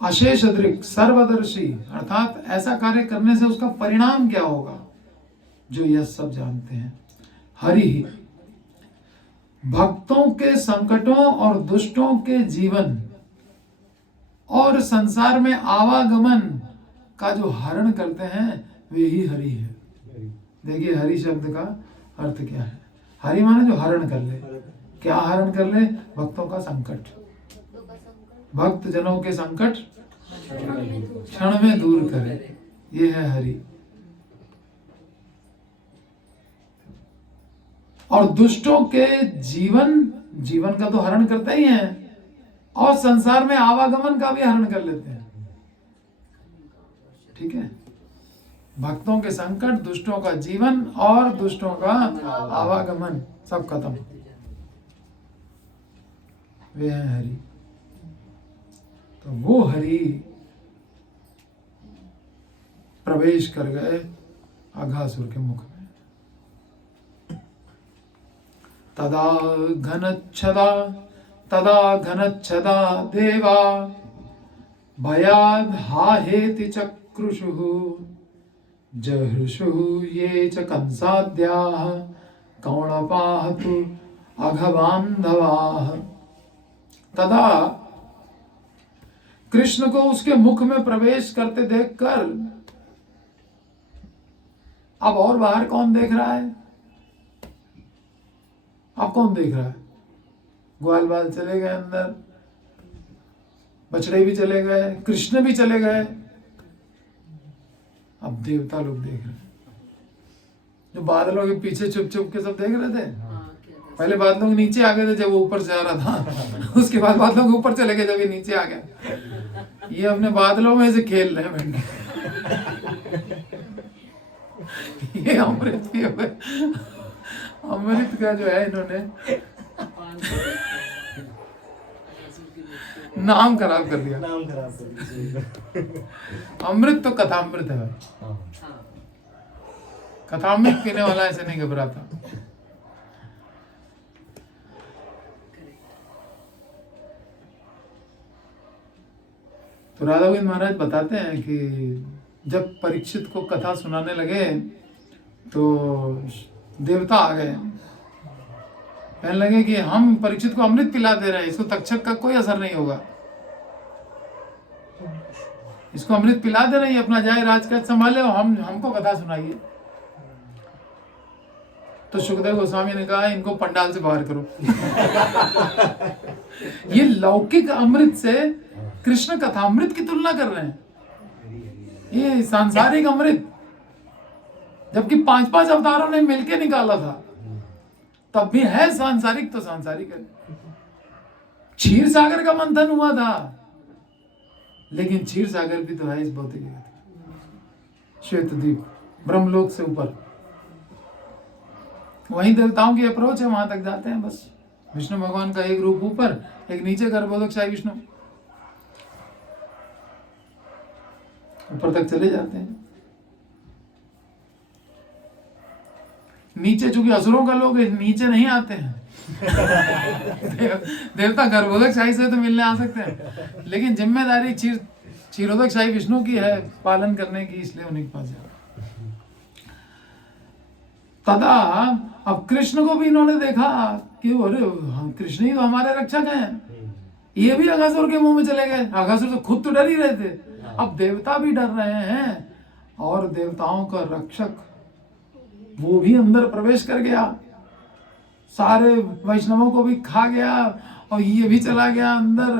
अशेष दृक् सर्वदर्शी, अर्थात ऐसा कार्य करने से उसका परिणाम क्या होगा, जो यह सब जानते हैं। हरि भक्तों के संकटों और दुष्टों के जीवन और संसार में आवागमन का जो हरण करते हैं वे ही हरि है। देखिए हरि शब्द का अर्थ क्या है। हरि माने जो हरण कर ले। क्या हरण कर ले? भक्तों का संकट, भक्त जनों के संकट क्षण में दूर करे, ये है हरि। और दुष्टों के जीवन का तो हरण करते ही हैं, और संसार में आवागमन का भी हरण कर लेते हैं। ठीक है, भक्तों के संकट, दुष्टों का जीवन और दुष्टों का आवागमन सब खत्म, वे हैं हरि। तो वो हरि प्रवेश कर गए अघासुर के मुख में। तदा घनच्छदा देवा भयाद् हाहेति चक्रुषुः जहृषुः ये च कंसाद्याः कौणपाः तु अघबान्धवाः। तदा कृष्ण को उसके मुख में प्रवेश करते देखकर अब और बाहर कौन देख रहा है? अब कौन देख रहा है? ग्वाल बाल चले गए अंदर, बछड़े भी चले गए, कृष्ण भी चले गए, अब देवता लोग देख रहे हैं। जो बादलों के पीछे छुप छुप के सब देख रहे थे, पहले बादलों के नीचे आ गए थे जब वो ऊपर से आ रहा था, उसके बाद बादलों के ऊपर चले गए जब ये नीचे आ गया। ये अपने बादलों में से खेल रहे हैं बैठ के। ये अमृत भी हो गए, अमृत का जो है इन्होंने नाम खराब कर दिया। अमृत तो कथामृत है भाई, कथामृत पीने वाला ऐसे नहीं घबराता। तो राधा गोविंद महाराज बताते हैं कि जब परीक्षित को कथा सुनाने लगे तो देवता आ गए, कहने लगे कि हम परीक्षित को अमृत पिला दे रहे हैं, इसको तक्षक का कोई असर नहीं होगा, इसको अमृत पिला दे रहे हैं, अपना जाए राजकाज संभाले और हमको कथा सुनाइए। तो सुखदेव गोस्वामी ने कहा इनको पंडाल से बाहर करो। ये लौकिक अमृत से कृष्ण कथामृत की तुलना कर रहे हैं, ये सांसारिक अमृत, जबकि 5-5 अवतारों ने मिलकर निकाला था, तब भी है सांसारिक तो सांसारिक है। क्षीर सागर का मंथन हुआ था, लेकिन क्षीर सागर भी तो है इस भौतिक जगत, श्वेतद्वीप ब्रह्मलोक से ऊपर, वहीं देवताओं की अप्रोच है, वहां तक जाते हैं बस। विष्णु भगवान का एक रूप ऊपर, एक नीचे, गर्भोदक साई विष्णु ऊपर तक चले जाते हैं। नीचे चूंकि असुरों का लोग नीचे नहीं आते हैं। देवता गर्भोदक शाही से तो मिलने आ सकते हैं, लेकिन जिम्मेदारी क्षीरोदक शाही विष्णु की है पालन करने की, इसलिए उन्हीं के पास जाओ। तदा अब कृष्ण को भी इन्होंने देखा कि अरे कृष्ण ही तो हमारे रक्षक हैं, ये भी अघासुर के मुंह में चले गए। अघासुर तो खुद तो डर ही रहे थे, अब देवता भी डर रहे हैं, और देवताओं का रक्षक वो भी अंदर प्रवेश कर गया, सारे वैष्णवों को भी खा गया, और ये भी चला गया अंदर।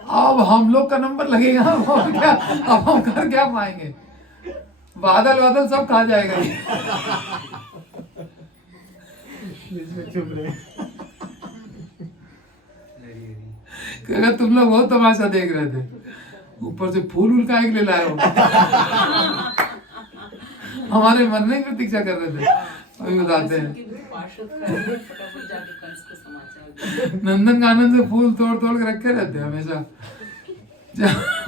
अब हम लोग का नंबर लगेगा, और क्या अब हम कर क्या पाएंगे? बादल सब खा जाएगा ये। अगर तुम लोग बहुत तमाशा देख रहे थे, ऊपर से फूल का एक ले लाए हो। हमारे मरने की प्रतीक्षा कर रहे थे, अभी बताते हैं। नंदन कानन से फूल तोड़ तोड़ के रखे रहते हैं हमेशा,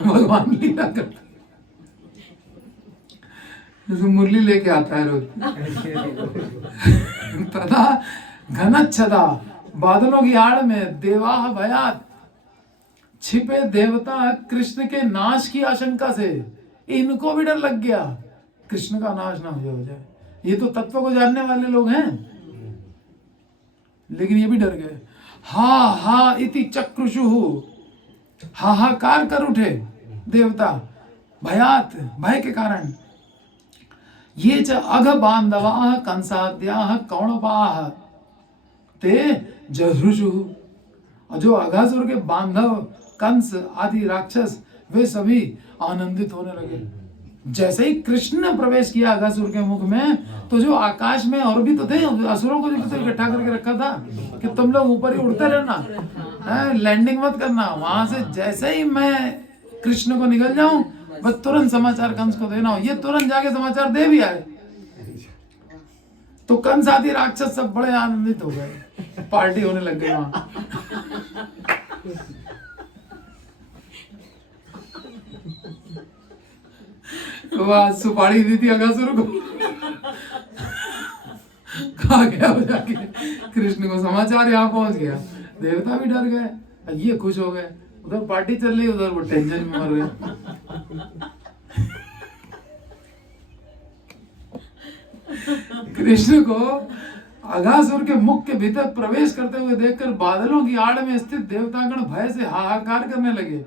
भगवान लीला करते, जैसे मुरली लेके आता है रोज। तथा घनच्छदा, बादलों की आड़ में, देवाह भयात, छिपे देवता कृष्ण के नाश की आशंका से इनको भी डर लग गया कृष्ण का नाश ना हो जाए। ये तो तत्व को जानने वाले लोग हैं, लेकिन ये भी डर गए। हा हा इति चक्रुषु, हाहाकार कर उठे देवता भयात, भय के कारण। ये च अघ बांधवा कंसाद्या कौणपाह ते जहृषु, और जो अघासुर के बांधव कंस आदि राक्षस वे सभी आनंदित होने लगे। जैसे ही कृष्ण ने प्रवेश किया अघासुर के मुख में, तो जो आकाश में और भी तो थे असुरों को जो तो इकट्ठा करके रखा था कि तुम लोग ऊपर ही उड़ते रहना, लैंडिंग मत करना। वहां से जैसे ही मैं कृष्ण को निकल जाऊं, बस तुरंत समाचार कंस को देना हो। ये तुरंत जाके समाचार दे भी आए, तो कंस आदि राक्षस सब बड़े आनंदित हो गए, पार्टी होने लग गई वहां। वहां सुपारी दी थी अघासुर को, खा गया हो जाके। कृष्ण को समाचार यहाँ पहुंच गया, देवता भी डर गए, ये खुश हो गए। उधर पार्टी चल रही, उधर वो टेंशन में मर गए। कृष्ण को अघासुर के मुख के भीतर प्रवेश करते हुए देखकर बादलों की आड़ में स्थित देवतागण भय से हाहाकार करने लगे,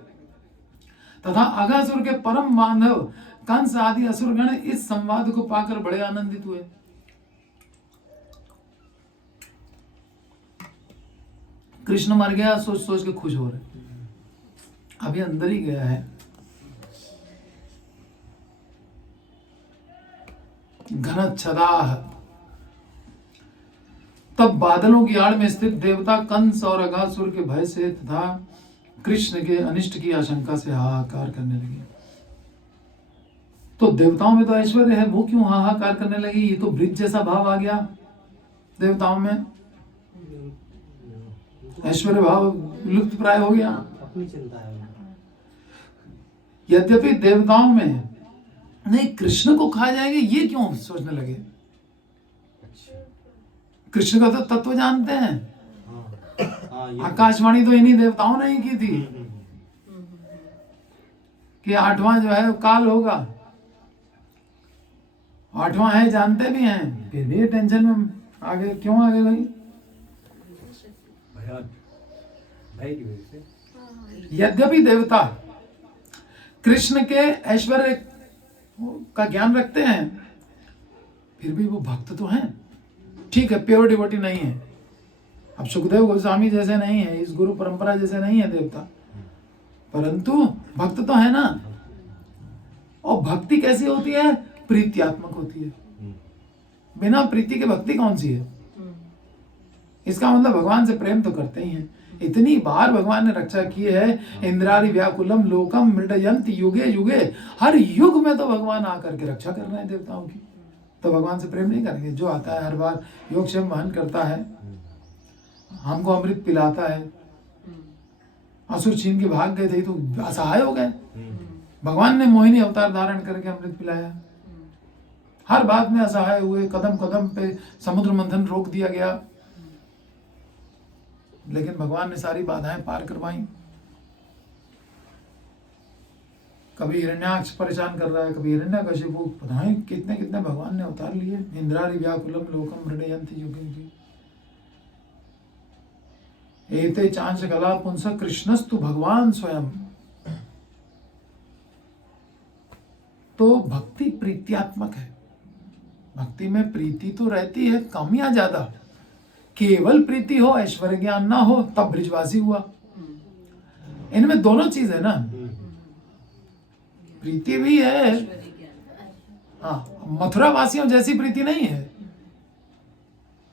तथा अघासुर के परम बांधव कंस आदि असुरगण इस संवाद को पाकर बड़े आनंदित हुए। कृष्ण मर गया सोच सोच के खुश हो रहे, अभी अंदर ही गया है। घनच्छदाह, तब बादलों की आड़ में स्थित देवता कंस और अघासुर के भय से तथा कृष्ण के अनिष्ट की आशंका से हाहाकार करने लगे। तो देवताओं में तो ऐश्वर्य है, वो क्यों हाहाकार करने लगी? ये तो ब्रिज जैसा भाव आ गया देवताओं में, ऐश्वर्य भाव लुप्त प्राय हो गया। अपनी चिंता है। यद्यपि देवताओं में नहीं कृष्ण को खा जाएंगे, ये क्यों सोचने लगे? कृष्ण का तो तत्व जानते हैं। आकाशवाणी तो इन्हीं देवताओं ने ही की थी कि 8वां जो है काल होगा। 8वां है, जानते भी हैं, फिर भी टेंशन में आगे क्यों आगे भाई? यद्यपि देवता कृष्ण के ऐश्वर्य का ज्ञान रखते हैं, फिर भी वो भक्त तो हैं। ठीक है, प्योर डिवोटी नहीं है, अब सुखदेव गोस्वामी जैसे नहीं है, इस गुरु परंपरा जैसे नहीं है देवता, परंतु भक्त तो है ना। और भक्ति कैसी होती है? प्रीत्यात्मक होती है। बिना प्रीति के भक्ति कौन सी है? इसका मतलब भगवान से प्रेम तो करते ही हैं। इतनी बार भगवान ने रक्षा की है, इंद्रारि व्याकुलम लोकम मृडयंत युगे युगे, हर युग में तो भगवान आकर के रक्षा कर रहे हैं देवताओं की। तो भगवान से प्रेम नहीं करेंगे? जो आता है हर बार योगक्षेम वहन करता है, हमको अमृत पिलाता है। असुर छीन के भाग गए थे तो असहाय हो गए, भगवान ने मोहिनी अवतार धारण करके अमृत पिलाया। हर बात में असहाय हुए, कदम कदम पे समुद्र मंथन रोक दिया गया, लेकिन भगवान ने सारी बाधाएं पार करवाई। कभी हिरण्याक्ष परेशान कर रहा है, कभी हिरण्यकशिपु, पता नहीं कितने कितने भगवान ने अवतार लिए। इंद्रारि व्याकुलम लोकम मृडयन्ति युगे युगे, एते चांस कला पुंस कृष्णस्तु भगवान स्वयं। तो भक्ति प्रीत्यात्मक है। भक्ति में प्रीति तो रहती है, कम या ज्यादा। केवल प्रीति हो, ऐश्वर्य ज्ञान ना हो, तब ब्रिजवासी हुआ। इनमें दोनों चीज है ना, प्रीति भी है, हाँ, मथुरा वासियों जैसी प्रीति नहीं है।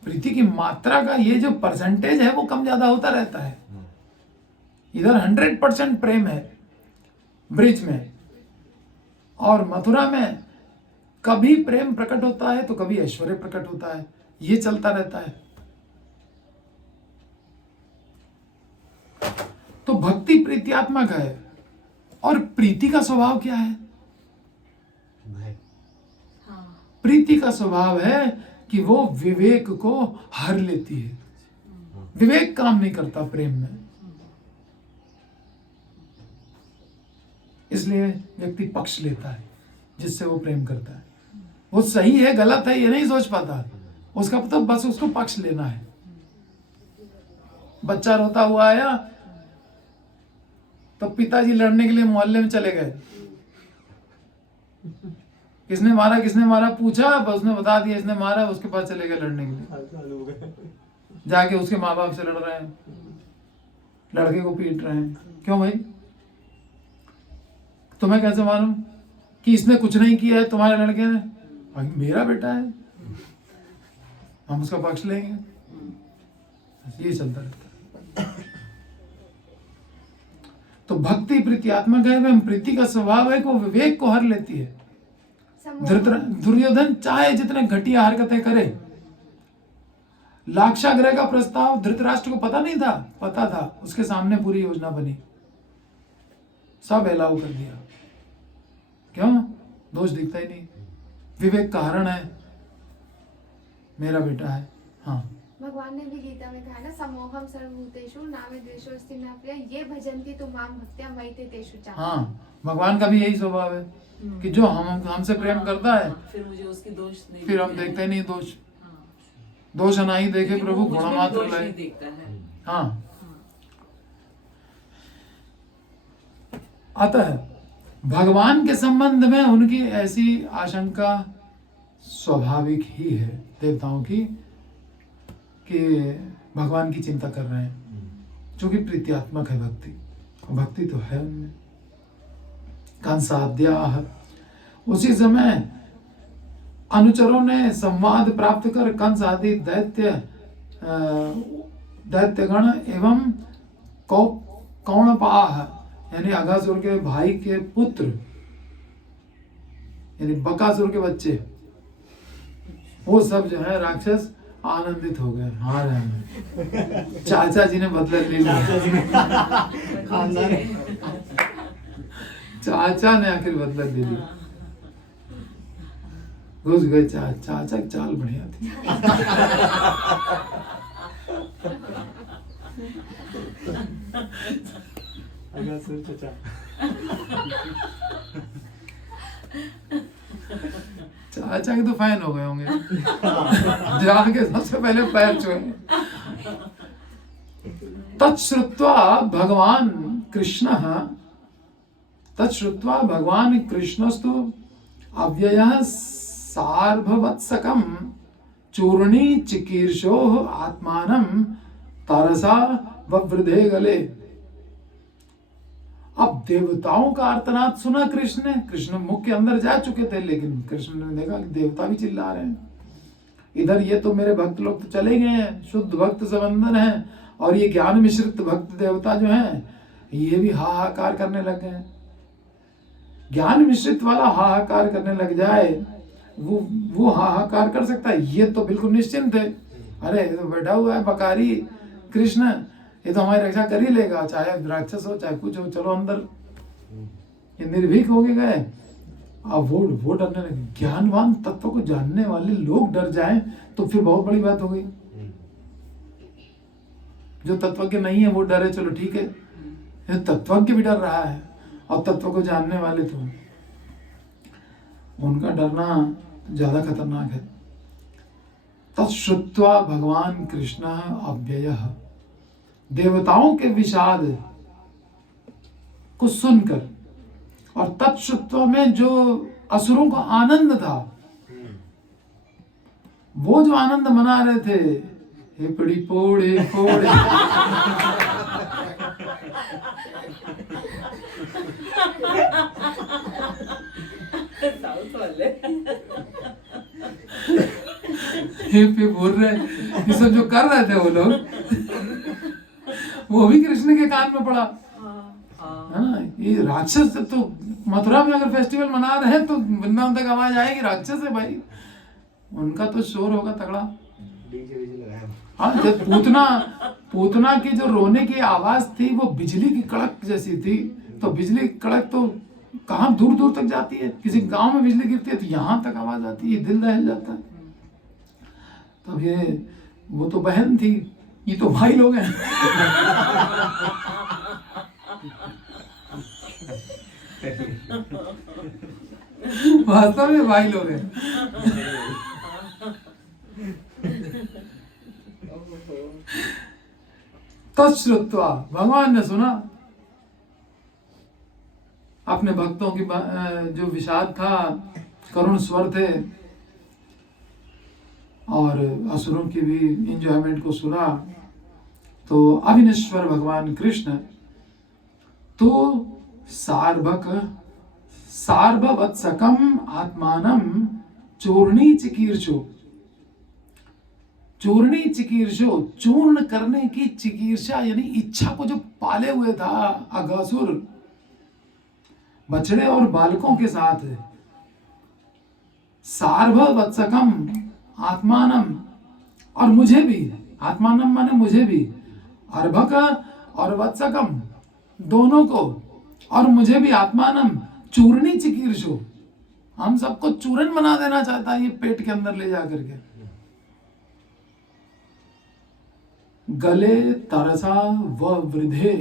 प्रीति की मात्रा का ये जो परसेंटेज है वो कम ज्यादा होता रहता है। इधर 100% प्रेम है ब्रिज में, और मथुरा में कभी प्रेम प्रकट होता है तो कभी ऐश्वर्य प्रकट होता है, ये चलता रहता है। तो भक्ति प्रीत्यात्मक है। और प्रीति का स्वभाव क्या है? प्रीति का स्वभाव है कि वो विवेक को हर लेती है। विवेक काम नहीं करता प्रेम में। इसलिए व्यक्ति पक्ष लेता है जिससे वो प्रेम करता है। वो सही है गलत है ये नहीं सोच पाता, उसका तो बस उसको पक्ष लेना है। बच्चा रोता हुआ आया तो पिताजी लड़ने के लिए मोहल्ले में चले गए। किसने मारा पूछा, बस उसने बता दिया इसने मारा, उसके पास चले गए लड़ने के लिए। जाके उसके माँ बाप से लड़ रहे हैं, लड़के को पीट रहे हैं। क्यों भाई? तुम्हें कैसे मालूम कि इसने कुछ नहीं किया है तुम्हारे लड़के ने? भाई मेरा बेटा है, हम उसका पक्ष लेंगे। ये चलता रहता है। तो भक्ति प्रीत्यात्मक है, एवं प्रीति का स्वभाव है कि वो विवेक को हर लेती है। दुर्योधन चाहे जितने घटिया हरकतें करे, लाक्षागृह का प्रस्ताव धृतराष्ट्र को पता नहीं था, पता था, उसके सामने पूरी योजना बनी, सब अलाउ कर दिया। क्यों? दोष दिखता ही नहीं, विवेक का हरण है, मेरा बेटा है। हाँ, भगवान ने भी गीता में कहा ना, समोहम सर्वभूतेषु नामे द्वेषोऽस्ति न प्रिय ये भजन्ति तु मां भक्त्या मयि ते तेषु च। हाँ, भगवान का भी यही स्वभाव है कि जो हमसे प्रेम करता है फिर मुझे उसकी दोष नहीं, फिर हम देखते नहीं दोष। दोष अनाही देखे प्रभु गुण मात्र लाए। देखता है। हाँ, अतः भगवान के संबंध में उनकी ऐसी आशंका स्वाभाविक ही है देवताओं की, कि भगवान की चिंता कर रहे हैं, जो कि प्रीत्यात्मक है भक्ति। भक्ति तो है उनमें। कंसाद्याः, उसी समय अनुचरों ने संवाद प्राप्त कर कंस आदि दैत्यगण एवं कौणपाह यानी अघासुर के भाई के पुत्र यानी बकासुर के बच्चे, वो सब जो है राक्षस आनंदित हो गए। हार है, चाचा जी ने बदला ले लिया। चाचा ने आखिर बदला ले लिया, घुस गए। चाचा की चाल बढ़िया थी। चाचा के तो फैन हो गए होंगे, जाके सबसे पहले पैर छुए। तच्छ्रुत्वा भगवान कृष्णस्तु अव्ययः सार्भवत्सकं चूर्णी चिकीर्षोः आत्मानं तरसा ववृधे गले। अब देवताओं का आर्तनाद सुना कृष्ण ने। कृष्ण मुख के अंदर जा चुके थे, लेकिन कृष्ण ने देखा कि देवता भी चिल्ला रहे हैं। इधर ये तो मेरे भक्त लोग तो चले गए हैं, शुद्ध भक्त संबंधन है, और ये ज्ञान मिश्रित भक्त देवता जो हैं ये भी हाहाकार करने लग गए। ज्ञान मिश्रित वाला हाहाकार करने लग जाए, वो हाहाकार कर सकता है? ये तो बिल्कुल निश्चिंत है। अरे ये तो बैठा हुआ है बकारी कृष्ण, ये तो हमारी रक्षा कर ही लेगा, चाहे राक्षस हो चाहे कुछ हो, चलो अंदर। ये निर्भीक हो गए। अब वो डरने लगे। ज्ञानवान तत्व को जानने वाले लोग डर जाएं तो फिर बहुत बड़ी बात हो गई। जो तत्वज्ञ नहीं है वो डरे, चलो ठीक है, ये तत्वज्ञ भी डर रहा है, और तत्व को जानने वाले तो उनका डरना ज्यादा खतरनाक है। तत्श्रुत्वा भगवान कृष्ण अव्ययः, देवताओं के विषाद को सुनकर, और तत्श्रुत्वा में जो असुरों को आनंद था, वो जो आनंद मना रहे थे, हे पड़ी पोड़े पोड़े बोल रहे, ये सब जो कर रहे थे वो लोग, वो भी कृष्ण के कान में पड़ा। हाँ, ये राक्षस तो मथुरा में अगर फेस्टिवल मना रहे हैं तो वृंदावन तक आवाज आएगी, राक्षस है भाई, उनका तो शोर होगा तगड़ा। हाँ, जब पूतना की जो रोने की आवाज थी वो बिजली की कड़क जैसी थी, तो बिजली की कड़क तो कहाँ दूर दूर तक जाती है, किसी गांव में बिजली गिरती है तो यहाँ तक आवाज आती है, दिल दहल जाता है। तब ये वो तो बहन थी, ये तो भाई लोग हैं। वास्तव में भाई लोग हैं। तच्छ्रुत्वा, भगवान ने सुना अपने भक्तों की जो विषाद था, करुण स्वर थे, और असुरों की भी इंजॉयमेंट को सुना। तो अविनेश्वर भगवान कृष्ण तो सार्ववत्सकम आत्मानम चूर्णी चिकीर्षो, चूर्णी चिकीर्षो, चूर्ण करने की चिकीर्षा यानी इच्छा को जो पाले हुए था अघासुर, बछड़े और बालकों के साथ। सार्ववत्सकम आत्मानम, और मुझे भी, आत्मानम माने मुझे भी, अर्भक और वत्सकम दोनों को, और मुझे भी, आत्मानम चूर्णी चिकीर्षो, हम सबको चूरन बना देना चाहता है ये पेट के अंदर ले जा करके। गले तरसा व वृद्धे,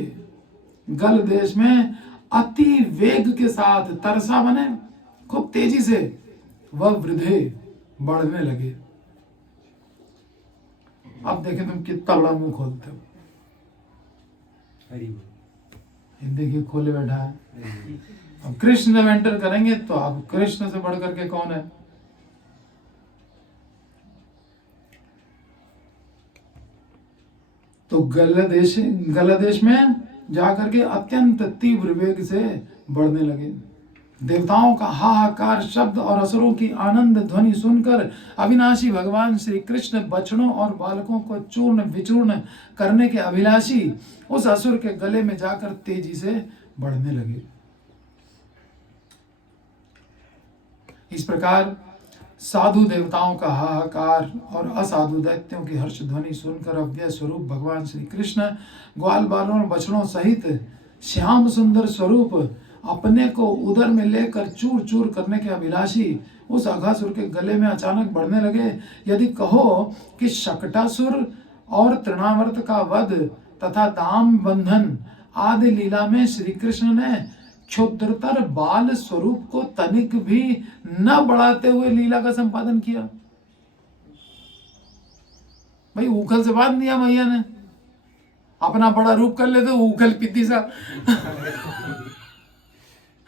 गल देश में अति वेग के साथ, तरसा माने खूब तेजी से, वह वृद्धे बढ़ने लगे। अब देखें तुम कितना बड़ा मुंह खोलते हो। देखिए खोले बैठा है। अब कृष्ण जब एंटर करेंगे तो अब कृष्ण से बढ़ करके कौन है। तो गलदेश में जाकर के अत्यंत तीव्र वेग से बढ़ने लगे। देवताओं का हाहाकार शब्द और असुरों की आनंद ध्वनि सुनकर अविनाशी भगवान श्री कृष्ण बछड़ों और बालकों को चूर्ण विचूर्ण करने के अभिलाषी उस असुर के गले में जाकर तेजी से बढ़ने लगे। इस प्रकार साधु देवताओं का हाहाकार और असाधु दैत्यों की हर्ष ध्वनि सुनकर अव्यय स्वरूप भगवान श्री कृष्ण ग्वाल बालों और बछड़ों सहित श्याम सुंदर स्वरूप अपने को उदर में लेकर चूर चूर करने के अभिलाषी उस अघासुर के गले में अचानक बढ़ने लगे। यदि कहो कि शकटासुर और तृणावर्त का वध तथा दाम बंधन आदि लीला में श्री कृष्ण ने क्षुद्रतर बाल स्वरूप को तनिक भी न बढ़ाते हुए लीला का संपादन किया। भाई उखल से बांध दिया मैया ने, अपना बड़ा रूप कर लेते, उखल पीती सा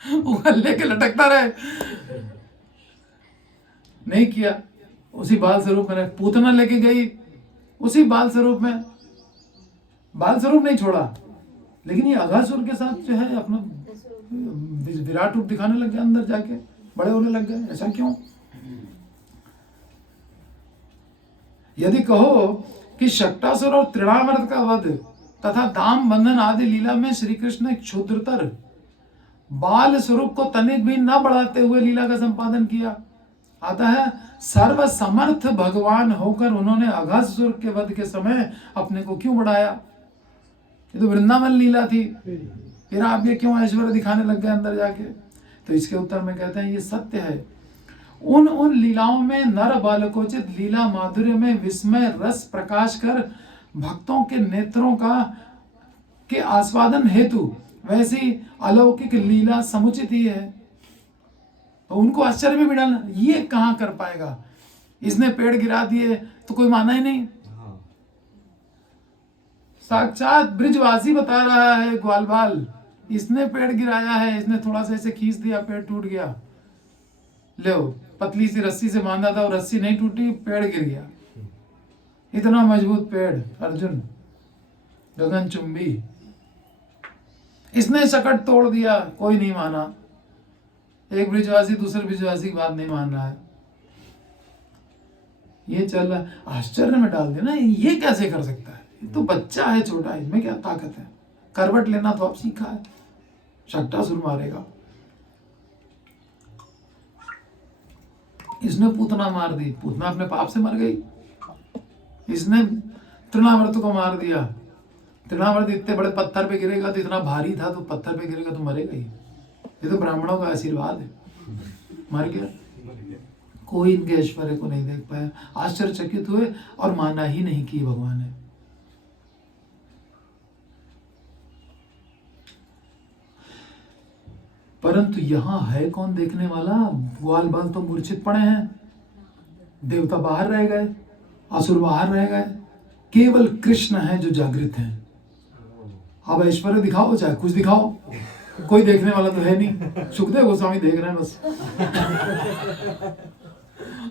उखल लेके लटकता रहे, नहीं किया। उसी बाल स्वरूप में पूतना लेके गई, उसी बाल स्वरूप में, बाल स्वरूप नहीं छोड़ा, लेकिन ये अघासुर के साथ जो है अपना विराट रूप दिखाने लग गए, अंदर जाके बड़े होने लग गए। ऐसा क्यों? यदि कहो कि शक्टासुर और तृणावर्त का वध तथा दाम बंधन आदि लीला में श्री कृष्ण ने क्षुद्रतर बाल स्वरूप को तनिक भी न बढ़ाते हुए लीला का संपादन किया, अतः सर्व समर्थ भगवान होकर उन्होंने अघासुर के वध के समय अपने को क्यों बढ़ाया? ये तो वृंदावन लीला थी, फिर आप ये क्यों ऐश्वर्य दिखाने लग गए अंदर जाके? तो इसके उत्तर में कहते हैं ये सत्य है। उन लीलाओं में नर बालकोचित लीला माधुर्य में विस्मय रस प्रकाश कर भक्तों के नेत्रों के आस्वादन हेतु वैसी अलौकिक लीला समुचित ही है। तो उनको आश्चर्य में भी डालना, ये कहां कर पाएगा? इसने पेड़ गिरा दिए तो कोई माना ही नहीं। साक्षात ब्रिजवासी बता रहा है ग्वालबाल, इसने पेड़ गिराया है, इसने थोड़ा सा ऐसे खींच दिया, पेड़ टूट गया। लो, पतली सी रस्सी से बांधा था और रस्सी नहीं टूटी, पेड़ गिर गया। इतना मजबूत पेड़ अर्जुन, गगनचुंबी, इसने शकट तोड़ दिया, कोई नहीं माना। एक ब्रिजवासी दूसरे ब्रिजवासी की बात नहीं मान रहा है, ये चल रहा, आश्चर्य में डाल देना, ये कैसे कर सकता है? ये तो बच्चा है छोटा, इसमें क्या ताकत है? करवट लेना तो अब सीखा है, शक्टासुर मारेगा। इसने पूतना मार दी, पूतना अपने पाप से मर गई। इसने तृणावर्त को मार दिया, तृणावर्त इतने बड़े पत्थर पे गिरेगा तो इतना भारी था, तो पत्थर पे गिरेगा तो मरेगा ही। ये तो ब्राह्मणों का आशीर्वाद है, मर गया। कोई इनके ऐश्वर्य को नहीं देख पाया, आश्चर्यचकित हुए और माना ही नहीं कि भगवान है। परंतु यहां है कौन देखने वाला? ग्वाल बाल तो मूर्छित पड़े हैं, देवता बाहर रह गए, असुर बाहर रह गए, केवल कृष्ण है जो जागृत है। अब ऐश्वर्य दिखाओ चाहे कुछ दिखाओ, कोई देखने वाला तो है नहीं। सुखदेव गोस्वामी देख रहे हैं बस।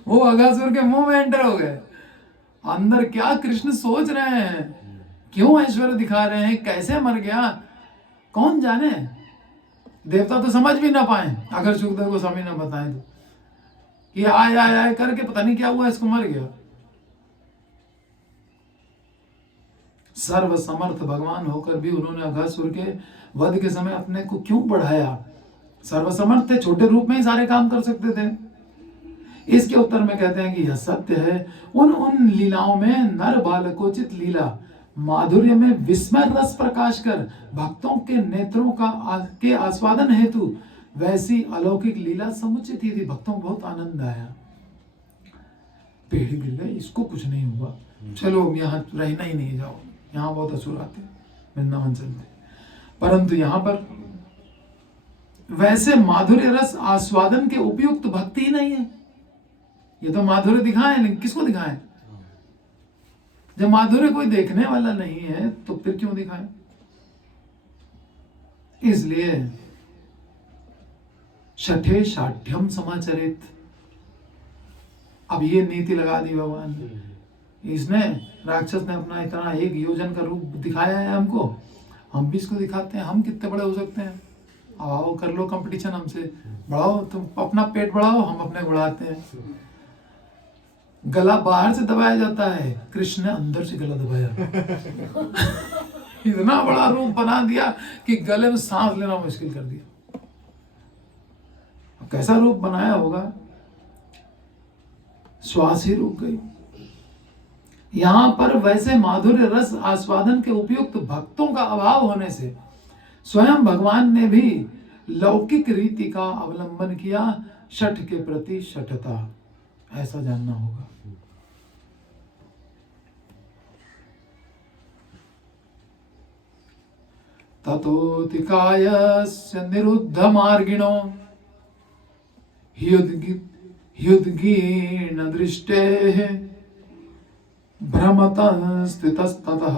वो अगासुर के मुंह में एंटर हो गए। अंदर क्या कृष्ण सोच रहे हैं, क्यों ऐश्वर्य दिखा रहे हैं, कैसे मर गया, कौन जाने। देवता तो समझ भी ना पाए अगर सुखदेव गोस्वामी ने बताए तो, कि आय आय आय करके पता नहीं क्या हुआ, इसको मर गया। सर्व समर्थ भगवान होकर भी उन्होंने अघासुर के वध के समय अपने को क्यों बढ़ाया? सर्वसमर्थ थे, छोटे रूप में ही सारे काम कर सकते थे। इसके उत्तर में कहते हैं कि यह सत्य है। उन लीलाओं में नर बालकोचित लीला माधुर्य में विस्मय रस प्रकाश कर भक्तों के नेत्रों के आस्वादन हेतु वैसी अलौकिक लीला समुचित ही थी। भक्तों को बहुत आनंद आया। पेड़ गिर गए, इसको कुछ नहीं हुआ, चलो यहाँ रहना ही नहीं, जाओ, यहाँ बहुत असुर आते, वृंदावन चलते। परंतु यहाँ पर वैसे माधुर्य रस आस्वादन के उपयुक्त भक्ति ही नहीं है। ये तो माधुर्य दिखाएं, लेकिन किसको दिखाएं? जब माधुर्य कोई देखने वाला नहीं है तो फिर क्यों दिखाएं? इसलिए छठे शाठ्यम समाचरित, अब ये नीति लगा दी भगवान ने। इसने राक्षस ने अपना इतना 1 योजन का रूप दिखाया है हमको, हम भी इसको दिखाते हैं। हम कितने बड़े हो सकते हैं? आओ कर लो कंपटीशन हमसे, बढ़ाओ, तुम अपना पेट बढ़ाओ, हम अपने बढ़ाते हैं। गला बाहर से दबाया जाता है, कृष्ण ने अंदर से गला दबाया। इतना बड़ा रूप बना दिया कि गले में सांस लेना मुश्किल कर दिया। कैसा रूप बनाया होगा, श्वास ही रुक गई। यहां पर वैसे माधुर्य रस आस्वादन के उपयुक्त भक्तों का अभाव होने से स्वयं भगवान ने भी लौकिक रीति का अवलंबन किया। छठ के प्रति छठता, ऐसा जानना होगा। ततोतिकायस्य निरुद्ध मार्गिणो ह्युद्गीर्ण दृष्टेः भ्रमतः स्थितस्ततः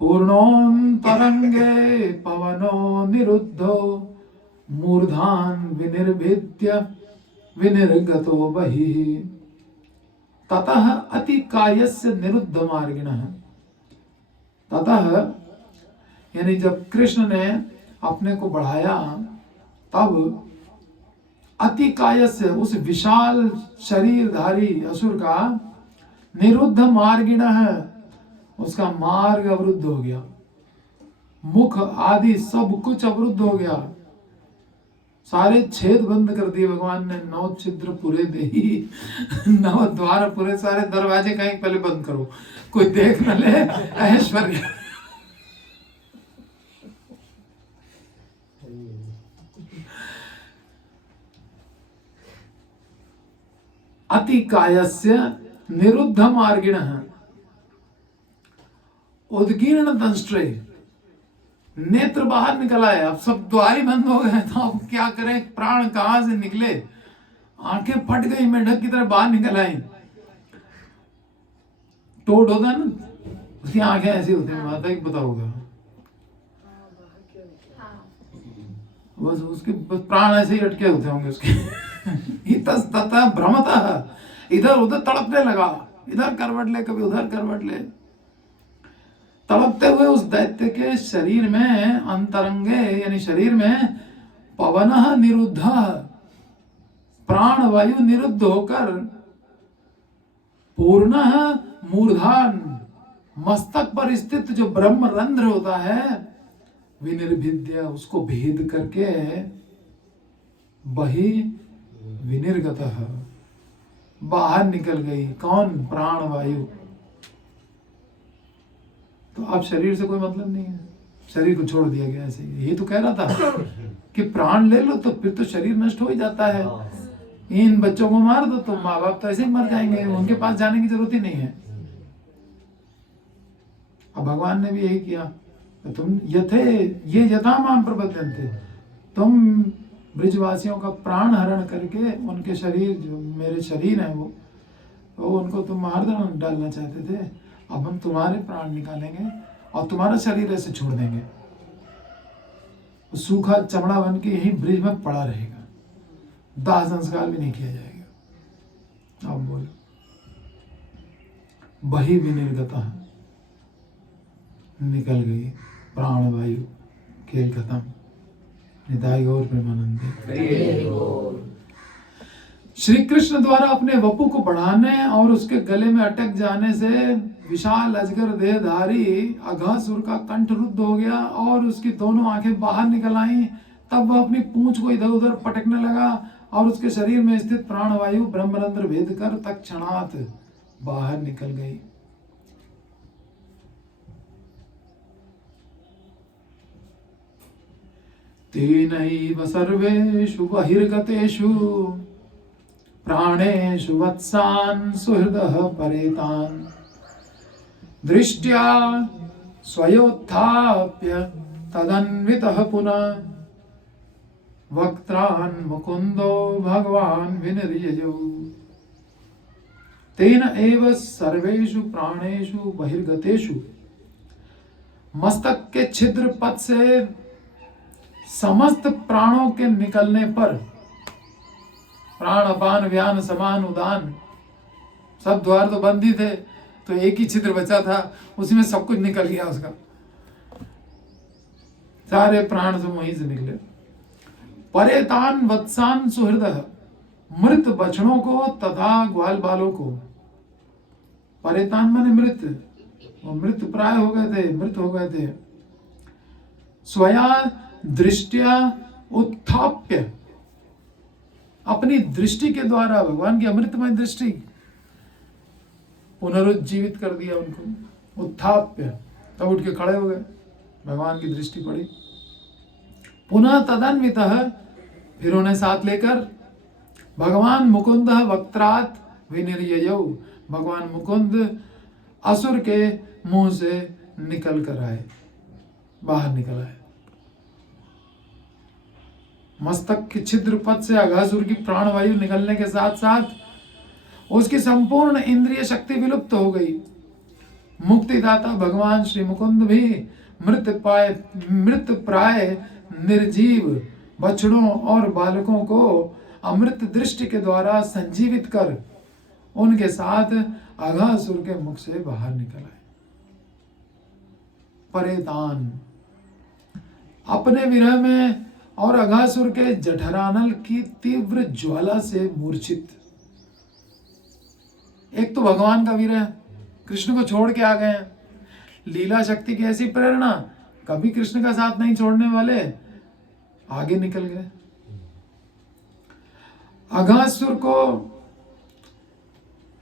पूर्णोऽन्तरङ्गे पवनो निरुद्धो मूर्धान् विनिर्भिद्य विनिर्गतो बहिः। ततः अतिकायस्य निरुद्ध मार्गिणः, ततः यानी जब कृष्ण ने अपने को बढ़ाया तब अतिकायस्य, उस विशाल शरीरधारी असुर का, निरुद्ध मार्गिणः, उसका मार्ग अवरुद्ध हो गया, मुख आदि सब कुछ अवरुद्ध हो गया, सारे छेद बंद कर दिए भगवान ने। 9 छिद्र पूरे देही, 9 द्वार पूरे, सारे दरवाजे कहीं पहले बंद करो, कोई देख न ले ऐश्वर्य। अतिकायस्य निरुद्ध मार्गिणः उद्गीर्ण दंष्ट्रे, नेत्र बाहर निकल आए। अब सब द्वार ही बंद हो गए, तो अब क्या करें, प्राण कहां से निकले, आंखें फट गई, मेढक की तरह बाहर निकल आई। टोड होता ना, उसकी आंखें ऐसी होती है, माता एक बताओगा, बस उसके बस प्राण ऐसे ही अटके होते होंगे उसके। इतस्ततः भ्रमतः, इधर उधर तड़पने लगा, इधर करवट ले कभी उधर करवट ले। तड़पते हुए उस दैत्य के शरीर में, अंतरंगे यानी शरीर में, पवनः निरुद्धः, प्राण वायु निरुद्ध होकर, पूर्णः मूर्धान, मस्तक पर स्थित जो ब्रह्म रंध्र होता है, विनिर्भिद्य, उसको भेद करके, बहि विनिर्गतः, बाहर निकल गई। कौन? प्राण वायु। तो अब शरीर से कोई मतलब नहीं है, शरीर को छोड़ दिया गया ऐसे। ये तो कह रहा था कि प्राण ले लो तो फिर तो शरीर नष्ट हो ही जाता है, इन बच्चों को मार दो तो माँ बाप तो ऐसे ही मर जाएंगे, उनके पास जाने की जरूरत ही नहीं है। अब भगवान ने भी यही किया, तुम यथे ये यथा माम प्रबध्यन्ते, तुम ब्रिजवासियों का प्राण हरण करके उनके शरीर, जो मेरे शरीर है वो उनको तुम मार डालना चाहते थे। अब हम तुम्हारे प्राण निकालेंगे और तुम्हारा शरीर ऐसे छोड़ देंगे, सूखा चमड़ा बन के यहीं ब्रिज में पड़ा रहेगा, दाह संस्कार भी नहीं किया जाएगा। अब बोलो, बही विनिर्गता, निकल गई प्राण वायु, खेल खत्म। निताई गौर प्रेमानंद। श्री कृष्ण द्वारा अपने वपु को बढ़ाने और उसके गले में अटक जाने से विशाल अजगर देहधारी अघासुर का कंठ रुद्ध हो गया और उसकी दोनों आंखें बाहर निकल आईं। तब वह अपनी पूंछ को इधर उधर पटकने लगा और उसके शरीर में स्थित प्राणवायु ब्रह्मरंध्र भेद कर तत्क्षणात बाहर निकल गई। तेनैव सर्वेषु बहिर्गतेषु प्राणेषु वत्सान् सुहृदः परेतान् दृष्ट्या स्वयोत्थाप्य तदन्वितः पुनः वक्त्रान् मुकुन्दो भगवान् विनिर्ययौ। तेन एव सर्वेषु प्राणेषु बहिर्गतेषु, मस्तक के छिद्र पथ से समस्त प्राणों के निकलने पर, प्राण अपान व्यान समान उदान, सब द्वार तो बंद ही थे, तो एक ही छिद्र बचा था, उसी में सब कुछ निकल गया उसका, सारे प्राण सब वहीं से निकले। परेतान वत्सान सुहृदः, मृत बछड़ों को तथा ग्वाल बालों को, परेतान माने मृत, वो मृत प्राय हो गए थे, मृत हो गए थे। स्वया दृष्टिया उत्थाप्य, अपनी दृष्टि के द्वारा, भगवान की अमृतमय दृष्टि, पुनरुज्जीवित कर दिया उनको। उत्थाप्य, तब उठ के खड़े हो गए, भगवान की दृष्टि पड़ी। पुनः तदन्वितः, फिर उन्हें साथ लेकर भगवान मुकुंद वक्त्रात् विनिर्ययौ, भगवान मुकुंद असुर के मुंह से निकल कर आए, बाहर निकल आए। मस्तक के छिद्र पथ से अघासुर की प्राणवायु निकलने के साथ साथ उसकी संपूर्ण इंद्रिय शक्ति विलुप्त हो गई। मुक्तिदाता भगवान श्री मुकुंद भी मृत प्राय निर्जीव बछड़ों और बालकों को अमृत दृष्टि के द्वारा संजीवित कर उनके साथ अघासुर के मुख से बाहर निकल आए। परेतान, अपने विरह में और अघासुर के जठरानल की तीव्र ज्वाला से मूर्छित। एक तो भगवान का विरह, कृष्ण को छोड़ के आ गए हैं, लीला शक्ति की ऐसी प्रेरणा, कभी कृष्ण का साथ नहीं छोड़ने वाले आगे निकल गए। अघासुर को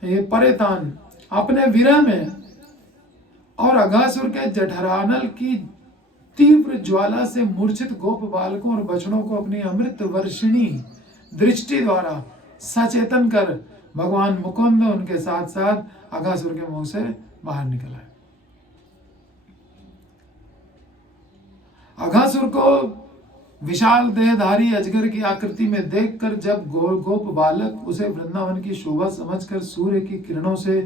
ये परेतान अपने विरह में और अघासुर के जठरानल की तीव्र ज्वाला से मूर्छित गोप बालकों और बछड़ों को अपनी अमृत वर्षिणी दृष्टि द्वारा सचेतन कर भगवान मुकुंद उनके साथ साथ अघासुर के मुंह से बाहर निकल आए। अघासुर को विशाल देहधारी अजगर की आकृति में देखकर जब गोप बालक उसे वृंदावन की शोभा समझकर सूर्य की किरणों से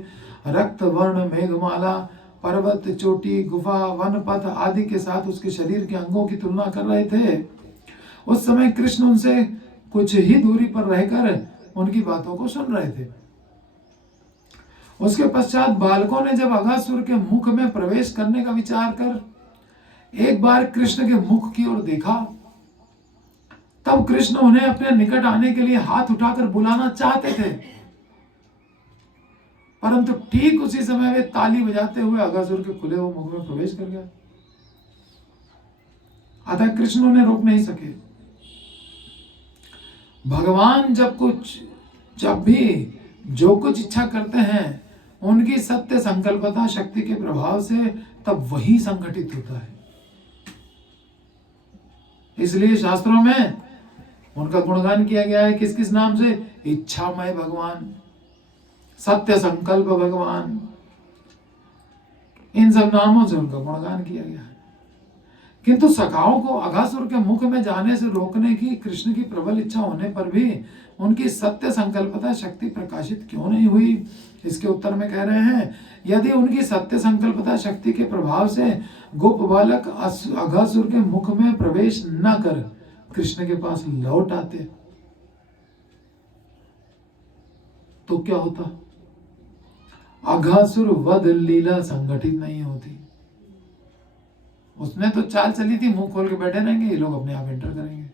रक्त वर्ण मेघमाला, पर्वत, चोटी, गुफा, वन पथ आदि के साथ उसके शरीर के अंगों की तुलना कर रहे थे, उस समय कृष्ण उनसे कुछ ही दूरी पर रहकर उनकी बातों को सुन रहे थे। उसके पश्चात बालकों ने जब अघासुर के मुख में प्रवेश करने का विचार कर एक बार कृष्ण के मुख की ओर देखा, तब कृष्ण उन्हें अपने निकट आने के लिए हाथ उठाकर बुलाना चाहते थे, परंतु ठीक उसी समय वे ताली बजाते हुए अघासुर के खुले हुए मुख में प्रवेश कर गए। अतः कृष्ण उन्हें रोक नहीं सके। भगवान जब भी जो कुछ इच्छा करते हैं उनकी सत्य संकल्पता शक्ति के प्रभाव से तब वही संगठित होता है। इसलिए शास्त्रों में उनका गुणगान किया गया है, किस किस नाम से? इच्छामय भगवान, सत्य संकल्प भगवान, इन सब नामों से उनका गुणगान किया गया है। किंतु सखाओं को अघासुर के मुख में जाने से रोकने की कृष्ण की प्रबल इच्छा होने पर भी उनकी सत्य संकल्पता शक्ति प्रकाशित क्यों नहीं हुई? इसके उत्तर में कह रहे हैं, यदि उनकी सत्य संकल्पता शक्ति के प्रभाव से गोप बालक अघासुर के मुख में प्रवेश न कर कृष्ण के पास लौट आते तो क्या होता? अघासुर वध लीला संगठित नहीं होती। उसने तो चाल चली थी, मुंह खोल के बैठे रहेंगे, ये लोग अपने आप एंटर करेंगे।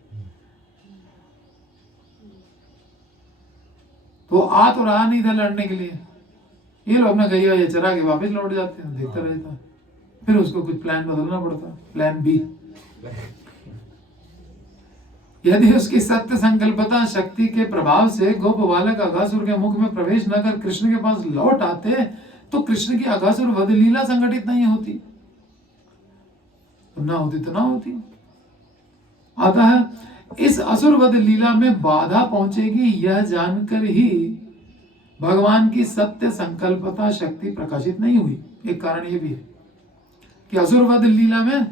तो आ तो रहा नहीं था लड़ने के लिए, ये लोग ना गई ये चरा के वापस लौट जाते हैं, देखता रहता। फिर उसको कुछ प्लान बदलना पड़ता, प्लान बी। यदि उसकी सत्य संकल्पता शक्ति के प्रभाव से गोप बालक अघासुर के मुख में प्रवेश न कर कृष्ण के पास लौट आते तो कृष्ण की अघासुर वध लीला संगठित नहीं होती। तो ना होती तो ना होती। अतः इस असुर वध लीला में बाधा पहुंचेगी यह जानकर ही भगवान की सत्य संकल्पता शक्ति प्रकाशित नहीं हुई। एक कारण यह भी है कि असुर वध लीला में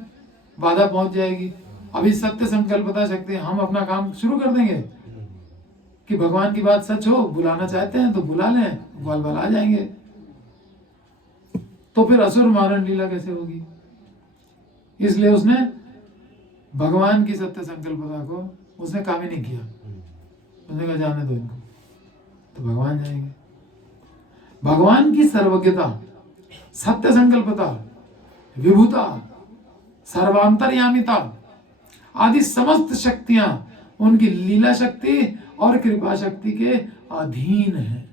बाधा पहुंच जाएगी। अभी सत्य संकल्पता शक्ति, हम अपना काम शुरू कर देंगे कि भगवान की बात सच हो, बुलाना चाहते हैं तो बुला लें, ग्वाल बाल आ जाएंगे। तो फिर असुर मारण लीला कैसे होगी? इसलिए उसने भगवान की सत्य संकल्पता को उसने काम ही नहीं किया। उसने कहा जाने दो इनको, तो भगवान जाएंगे। भगवान की सर्वज्ञता, सत्य संकल्पता, विभुता, सर्वांतर्यामिता आदि समस्त शक्तियां उनकी लीला शक्ति और कृपा शक्ति के अधीन है।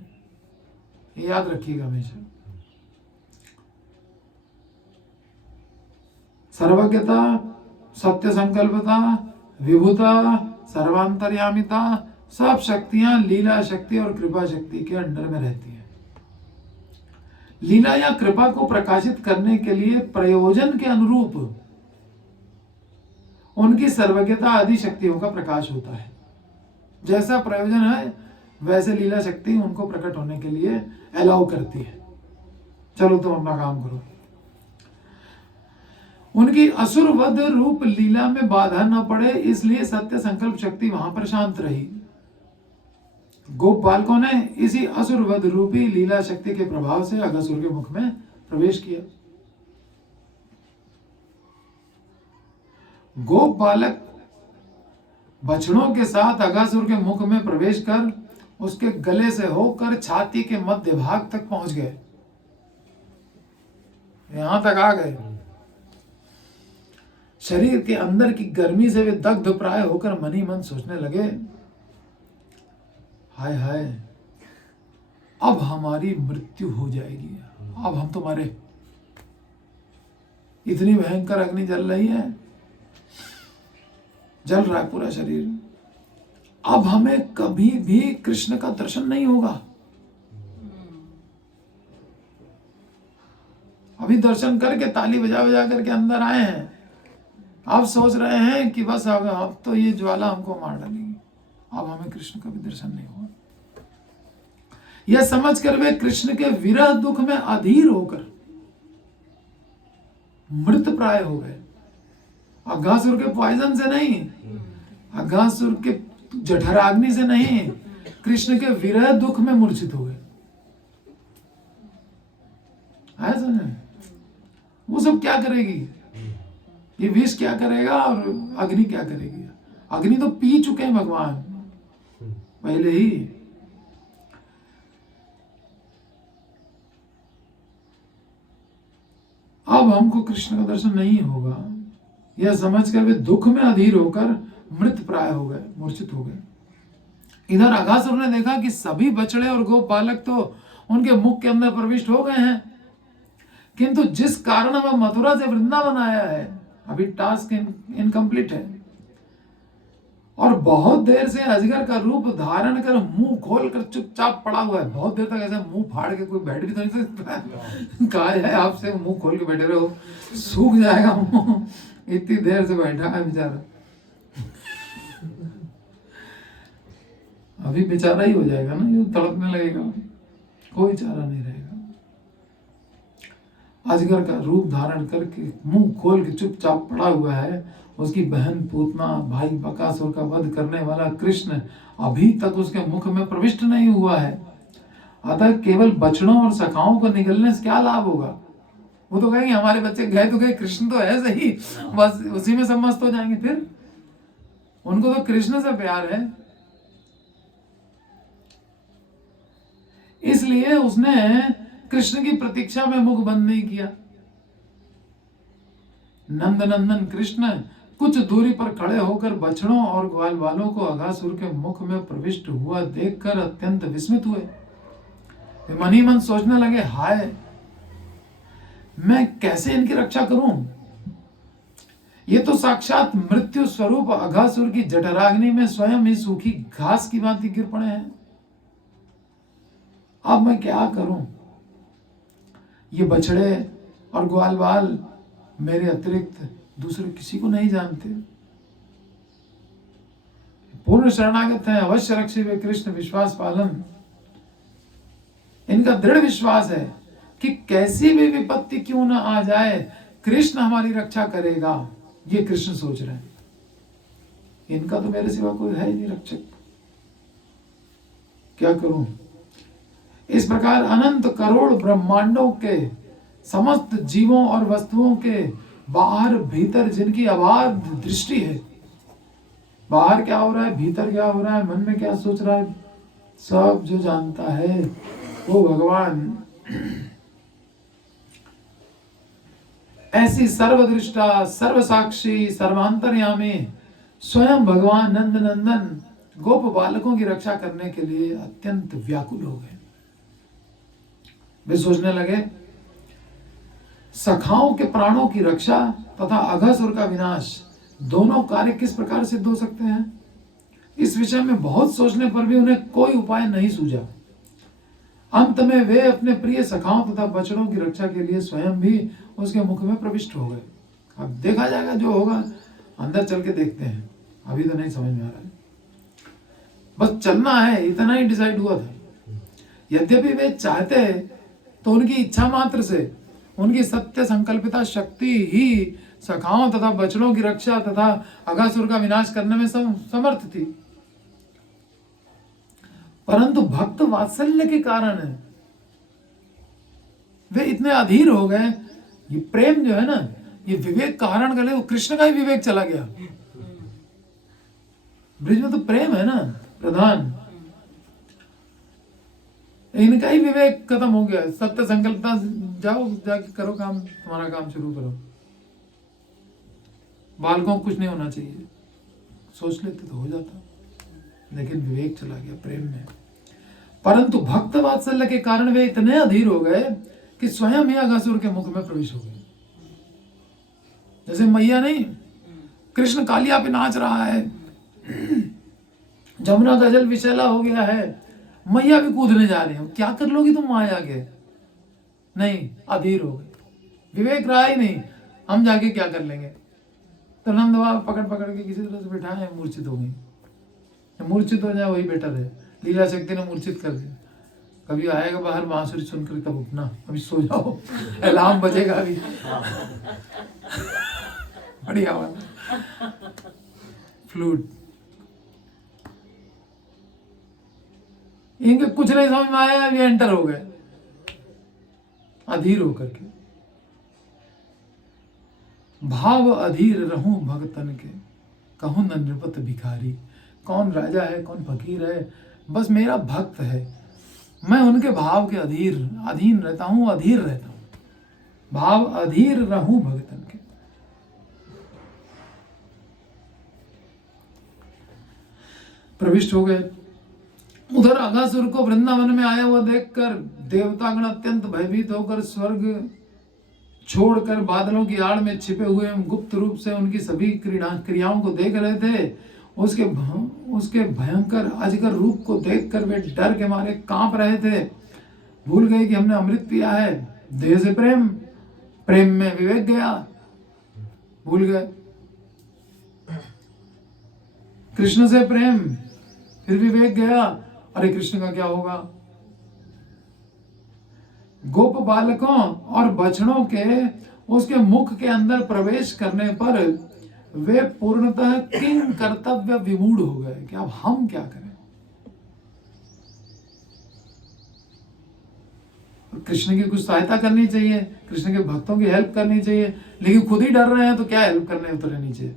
याद रखिएगा हमेशा। सर्वज्ञता, सत्य संकल्पता, विभुता, सर्वांतर्यामिता, सब शक्तियां लीला शक्ति और कृपा शक्ति के अंडर में रहती हैं। लीला या कृपा को प्रकाशित करने के लिए प्रयोजन के अनुरूप उनकी सर्वज्ञता आदि शक्तियों का प्रकाश होता है। जैसा प्रयोजन है वैसे लीला शक्ति उनको प्रकट होने के लिए अलाउ करती है। चलो तुम अपना काम करो। उनकी असुर वध रूप लीला में बाधा न पड़े इसलिए सत्य संकल्प शक्ति वहां पर शांत रही। गोप बालकों ने इसी असुर वध रूपी लीला शक्ति के प्रभाव से अघासुर के मुख में प्रवेश किया। गोप बालक बछड़ों के साथ अघासुर के मुख में प्रवेश कर उसके गले से होकर छाती के मध्य भाग तक पहुंच गए। यहां तक आ गए। शरीर के अंदर की गर्मी से वे दग्ध प्राय होकर मन ही मन सोचने लगे, हाय हाय अब हमारी मृत्यु हो जाएगी। अब हम तुम्हारे, इतनी भयंकर अग्नि जल रही है, जल रहा है पूरा शरीर। अब हमें कभी भी कृष्ण का दर्शन नहीं होगा। अभी दर्शन करके ताली बजा बजा करके अंदर आए हैं, अब सोच रहे हैं कि बस अब तो ये ज्वाला हमको मार डालेगी, अब हमें कृष्ण का भी दर्शन नहीं होगा। यह समझकर वे कृष्ण के विरह दुख में अधीर होकर मृत प्राय हो गए। अघासुर के पॉइजन से नहीं, अघासुर के जठराग्नि से नहीं, कृष्ण के विरह दुख में मूर्छित हो गए। ऐसा नहीं, वो सब क्या करेगी, ये विष क्या करेगा और अग्नि क्या करेगी। अग्नि तो पी चुके हैं भगवान पहले ही। अब हमको कृष्ण का दर्शन नहीं होगा, यह समझकर वे दुख में अधीर होकर मृत प्राय हो गए, मूर्छित हो गए। इधर अघासुर ने देखा कि सभी बछड़े और गोप बालक तो उनके मुख के अंदर प्रविष्ट हो गए हैं, किंतु जिस कारण वह मथुरा से वृंदावन आया है अभी टास्क इनकम्प्लीट है, और बहुत देर से अजगर का रूप धारण कर मुंह खोल कर चुपचाप पड़ा हुआ है। बहुत देर तक ऐसे मुंह फाड़ के कोई बैठ भी तो नहीं सकता। कहा है आपसे मुंह खोल के बैठे रहो, सूख जाएगा मुंह, इतनी देर से बैठा है बेचारा। अभी बेचारा ही हो जाएगा ना, ये तड़पने लगेगा, कोई चारा नहीं रहेगा। अजगर का रूप धारण करके मुंह खोल के चुपचाप पड़ा हुआ है, उसकी बहन पूतना भाई बकासुर का वध करने वाला कृष्ण अभी तक उसके मुख में प्रविष्ट नहीं हुआ है। अतः केवल बछड़ों और सखाओं को निगलने से क्या लाभ होगा? वो तो कहेंगे हमारे बच्चे गए तो गए, कृष्ण तो है सही, बस उसी में सब मस्त हो जाएंगे। फिर उनको तो कृष्ण से प्यार है। इसलिए उसने कृष्ण की प्रतीक्षा में मुख बंद नहीं किया। नंदनंदन कृष्ण कुछ दूरी पर खड़े होकर बछड़ों और ग्वाल वालों को अघासुर के मुख में प्रविष्ट हुआ देखकर अत्यंत विस्मित हुए। वे मन ही मन सोचने लगे, हाय, मैं कैसे इनकी रक्षा करूं? ये तो साक्षात मृत्यु स्वरूप अघासुर की जठराग्नि में स्वयं ही सूखी घास की भांति गिर पड़े हैं। अब मैं क्या करूं? ये बछड़े और ग्वाल बाल मेरे अतिरिक्त दूसरे किसी को नहीं जानते। पूर्ण शरणागत है, अवश्य रक्षे वे कृष्ण विश्वास पालन। इनका दृढ़ विश्वास है कि कैसी भी विपत्ति क्यों न आ जाए, कृष्ण हमारी रक्षा करेगा। ये कृष्ण सोच रहे हैं, इनका तो मेरे सिवा कोई है ही नहीं रक्षक, क्या करूं? इस प्रकार अनंत करोड़ ब्रह्मांडों के समस्त जीवों और वस्तुओं के बाहर भीतर जिनकी अबाध दृष्टि है, बाहर क्या हो रहा है, भीतर क्या हो रहा है, मन में क्या सोच रहा है, सब जो जानता है वो भगवान। ऐसी सर्वदृष्टा, सर्वसाक्षी, सर्वांतर्यामी स्वयं भगवान नंद नंदन गोप बालकों की रक्षा करने के लिए अत्यंत व्याकुल हो गए। वे सोचने लगे, सखाओं के प्राणों की रक्षा तथा अघासुर का विनाश दोनों कार्य किस प्रकार सिद्ध हो सकते हैं? इस विषय में बहुत सोचने पर भी उन्हें कोई उपाय नहीं सूझा। अंत में वे अपने प्रिय सखाओं तथा बछड़ों की रक्षा के लिए स्वयं भी उसके मुख में प्रविष्ट हो गए। अब देखा जाएगा, जो होगा अंदर चल के देखते हैं, अभी तो नहीं समझ में आ रहा है, बस चलना है, इतना ही डिसाइड हुआ था। यद्यपि वे चाहते तो उनकी इच्छा मात्र से उनकी सत्य संकल्पिता शक्ति ही सखाओं तथा बछड़ों की रक्षा तथा अघासुर का विनाश करने में समर्थ थी, परंतु भक्त वात्सल्य के कारण वे इतने अधीर हो गए। ये प्रेम जो है ना, ये विवेक का हरण कर ले, कृष्ण का ही विवेक चला गया। ब्रिज में तो प्रेम है ना प्रधान, इनका ही विवेक खत्म हो गया। सत्य संकल्पता, जाओ जाके करो काम, तुम्हारा काम शुरू करो, बालकों को कुछ नहीं होना चाहिए, सोच लेते तो हो जाता, लेकिन विवेक चला गया प्रेम में। परंतु भक्त वात्सल्य के कारण वे इतने अधीर हो गए कि स्वयं ही अघासुर के मुख में प्रवेश हो गए। जैसे मैया नहीं, कृष्ण कालिया पे नाच रहा है, जमुना का जल विषैला हो गया है, मैया भी कूदने जा रही हो, क्या कर लोगी तुम वहां जाके? नहीं, अधीर हो गए, विवेक रहा ही नहीं, हम जाके क्या कर लेंगे। तो नंद बाबा पकड़ पकड़ के किसी तरह से बिठाए, मूर्छित हो गई। मूर्छित हो जाए वही बेटर है, लीला शक्ति ने मूर्छित कर दिया। कभी आएगा बाहर बांसुरी सुनकर तब उठना, अभी सो जाओ, अलार्म बजेगा अभी। बढ़िया वाला फ्लूट। इनके कुछ नहीं समझ में आया, अभी एंटर हो गए अधीर होकर के। भाव अधीर रहूं भगतन के, कहूं न नृपत भिखारी। कौन राजा है, कौन फकीर है, बस मेरा भक्त है, मैं उनके भाव के अधीन रहता हूं, अधीर रहता हूं। भाव अधीर रहूं भगतन के। प्रविष्ट हो गए। उधर अघासुर को वृंदावन में आया हुआ देखकर देवतागण अत्यंत भयभीत होकर स्वर्ग छोड़कर बादलों की आड़ में छिपे हुए गुप्त रूप से उनकी सभी क्रियाओं को देख रहे थे। उसके भयंकर अजगर रूप को देखकर वे डर के मारे कांप रहे थे। भूल गए कि हमने अमृत पिया है। देह से प्रेम, प्रेम में विवेक गया, भूल गए। कृष्ण से प्रेम, फिर विवेक गया, अरे कृष्ण का क्या होगा। गोप बालकों और बछड़ों के उसके मुख के अंदर प्रवेश करने पर वे पूर्णतः किंग कर्तव्य विमूढ़ हो गए कि अब हम क्या करें। कृष्ण की कुछ सहायता करनी चाहिए, कृष्ण के भक्तों की हेल्प करनी चाहिए, लेकिन खुद ही डर रहे हैं तो क्या हेल्प करने उतरे नीचे।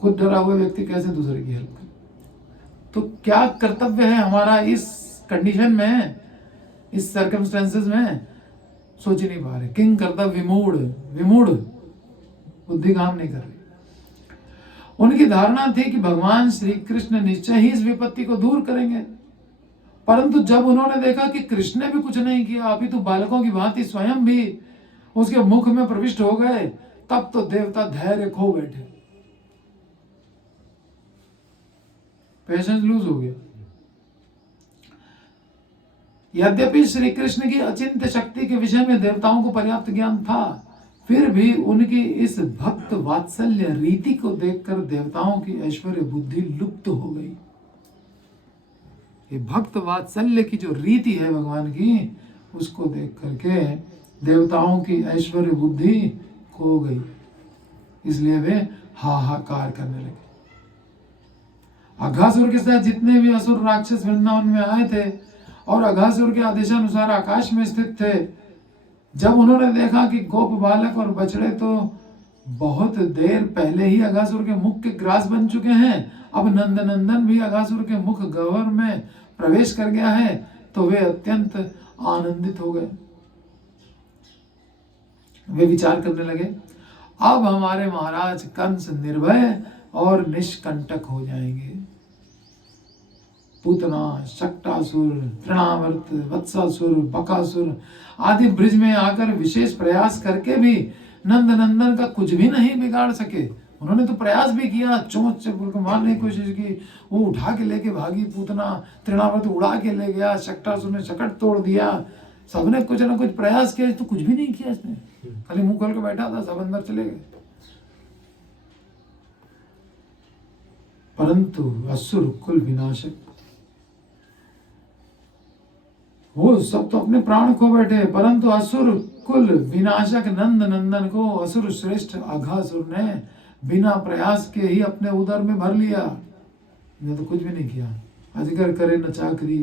खुद डरा हुआ व्यक्ति कैसे दूसरे की हेल्प करे। तो क्या कर्तव्य है हमारा इस कंडीशन में, इस सर्कमस्टेंसेस में, सोच ही नहीं पा रहे। किंग कर्तव्य विमूढ़ बुद्धि काम नहीं कर रही। उनकी धारणा थी कि भगवान श्री कृष्ण निश्चय ही इस विपत्ति को दूर करेंगे, परंतु जब उन्होंने देखा कि कृष्ण ने भी कुछ नहीं किया, अभी तो बालकों की भांति स्वयं भी उसके मुख में प्रविष्ट हो गए, तब तो देवता धैर्य खो बैठे, पेशेंस लूज हो गया। यद्यपि श्री कृष्ण की अचिंत्य शक्ति के विषय में देवताओं को पर्याप्त ज्ञान था, फिर भी उनकी इस भक्त वात्सल्य रीति को देखकर देवताओं की ऐश्वर्य बुद्धि लुप्त हो गई। ये भक्त वात्सल्य की जो रीति है भगवान की, उसको देख करके देवताओं की ऐश्वर्य बुद्धि खो गई, इसलिए वे हाहाकार करने लगे। अघासुर के साथ जितने भी असुर राक्षस वृंदावन में आए थे और अघासुर के आदेशानुसार आकाश में स्थित थे, जब उन्होंने देखा कि गोप बालक और बछड़े तो बहुत देर पहले ही अघासुर के मुख के ग्रास बन चुके हैं, अब नंदनंदन भी अघासुर के मुख गह्वर में प्रवेश कर गया है, तो वे अत्यंत आनंदित हो गए। वे विचार करने लगे, अब हमारे महाराज कंस निर्भय और निष्कंटक हो जाएंगे। पूतना, शक्टासुर, तृणावर्त, वत्सासुर, बकासुर आदि ब्रिज में आकर विशेष प्रयास करके भी नंदनंदन का कुछ भी नहीं बिगाड़ सके। उन्होंने तो प्रयास भी किया, चोंच से मारने की कोशिश की, वो उठा के लेके भागी पूतना, तृणावर्त उड़ा के ले गया, शक्टासुर ने शकट तोड़ दिया, सबने कुछ ना कुछ प्रयास किया, तो कुछ भी नहीं किया इसने, खाली मुंह खोल के बैठा था, सब अंदर चले गए। परंतु असुर कुल विनाशक, वो सब तो अपने प्राण खो बैठे, परंतु असुर कुल विनाशक नंद नंदन को असुर श्रेष्ठ अघासुर ने बिना प्रयास के ही अपने उदर में भर लिया। ने तो कुछ भी नहीं किया। अजगर करे न चाकरी,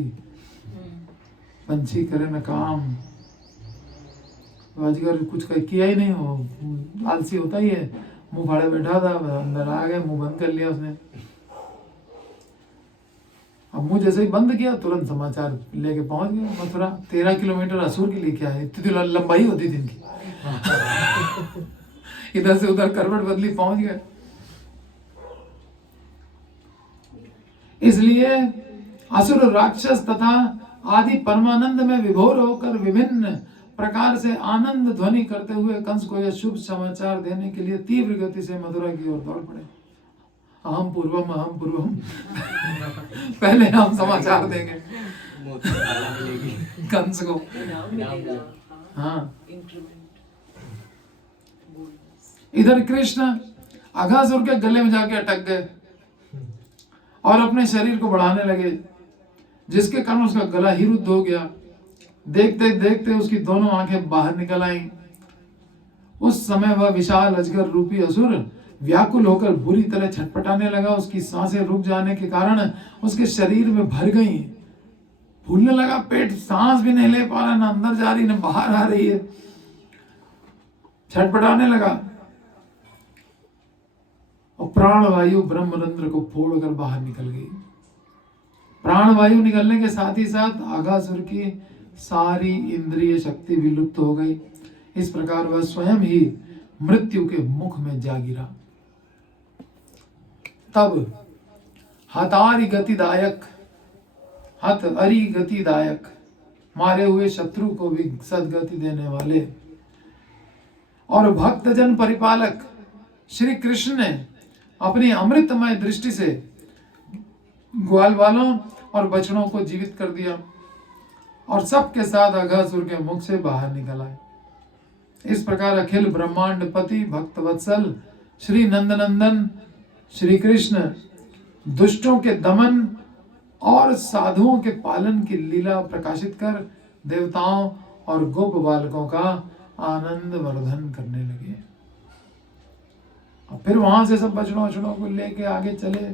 पंछी करे न काम, अजगर कुछ किया ही नहीं, हो आलसी होता ही है, मुंह फाड़े बैठा था, अंदर आ गए, मुंह बंद कर लिया उसने। अब मुंह जैसे ही बंद किया, तुरंत समाचार लेके पहुंच गए मथुरा। 13 किलोमीटर असुर के लिए क्या है, इतनी लंबाई होती थी इनकी। इधर से उधर करवट बदली, पहुंच गए। इसलिए असुर राक्षस तथा आदि परमानंद में विभोर होकर विभिन्न प्रकार से आनंद ध्वनि करते हुए कंस को यह शुभ समाचार देने के लिए तीव्र गति से मथुरा की ओर दौड़ पड़े। अहम पूर्वम पहले हम समाचार देंगे कंस को। हाँ, इधर कृष्ण अघासुर के गले में जाके अटक गए और अपने शरीर को बढ़ाने लगे, जिसके कारण उसका गला ही रुद्ध हो गया। देखते देखते उसकी दोनों आंखें बाहर निकल आईं। उस समय वह विशाल अजगर रूपी असुर व्याकुल होकर बुरी तरह छटपटाने लगा। उसकी सांसें रुक जाने के कारण उसके शरीर में भर गई, फूलने लगा पेट, सांस भी नहीं ले पा रहा, ना अंदर जा रही ना बाहर आ रही है, छटपटाने लगा और प्राणवायु ब्रह्मरंध्र को फोड़कर बाहर निकल गई। प्राणवायु निकलने के साथ ही साथ अघासुर की सारी इंद्रिय शक्ति भी लुप्त हो गई। इस प्रकार वह स्वयं ही मृत्यु के मुख में जा गिरा। तब हतारी गतिदायक, हत अरि गतिदायक, मारे हुए शत्रु को भी सदगति देने वाले और भक्तजन परिपालक श्री कृष्ण ने अपनी अमृतमय दृष्टि से ग्वाल वालों और बछड़ों को जीवित कर दिया और सबके साथ अघासुर के मुख से बाहर निकल आए। इस प्रकार अखिल ब्रह्मांड पति भक्तवत्सल श्री नंदनंदन श्री कृष्ण दुष्टों के दमन और साधुओं के पालन की लीला प्रकाशित कर देवताओं और गोप बालकों का आनंद वर्धन करने लगे। और फिर वहां से सब बछड़ों वछड़ों को लेके आगे चले,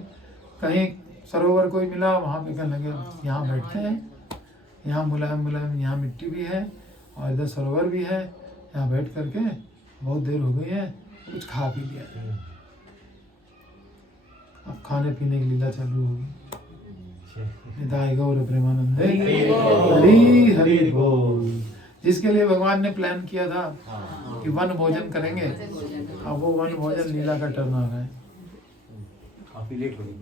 कहीं सरोवर कोई मिला, वहां पे कहने लगे यहाँ बैठते हैं, यहाँ मुलायम मुलायम यहाँ मिट्टी भी है और इधर सरोवर भी है, यहाँ बैठ करके बहुत देर हो गई है, कुछ खा पी लिया। अब खाने पीने की लीला चालू होगी। निताय गौर प्रेमानंदे हरि हरि बोल। जिसके लिए भगवान ने प्लान किया था कि वन भोजन करेंगे, अब वो वन भोजन लीला का टर्न आ रहा है। काफी लेट हो गई।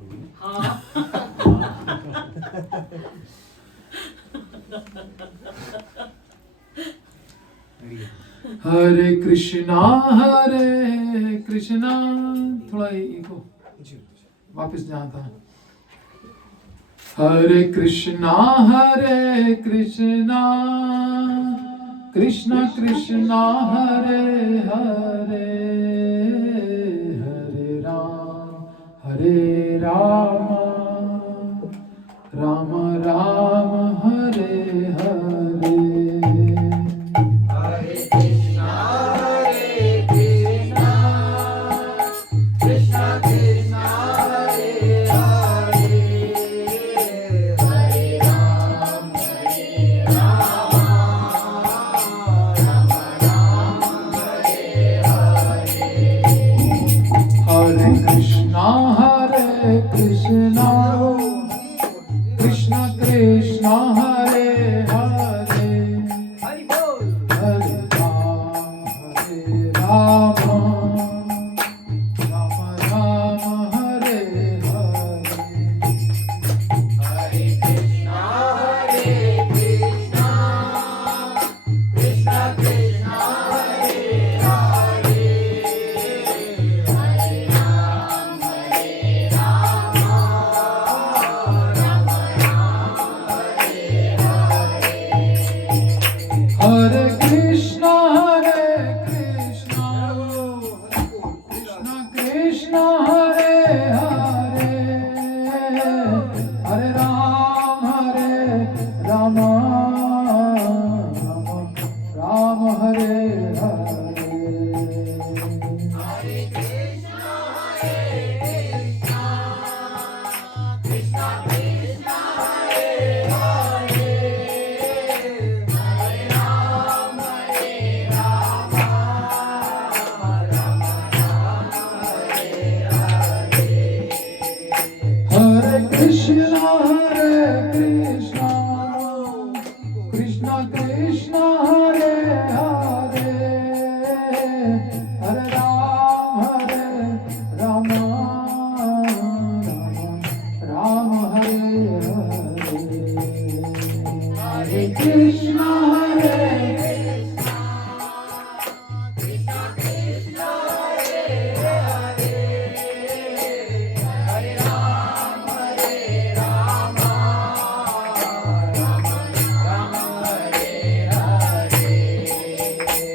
हरे कृष्णा थोड़ा इको वापस जहाँ था। हरे कृष्णा कृष्ण कृष्णा हरे हरे, हरे राम राम राम हरे हरे।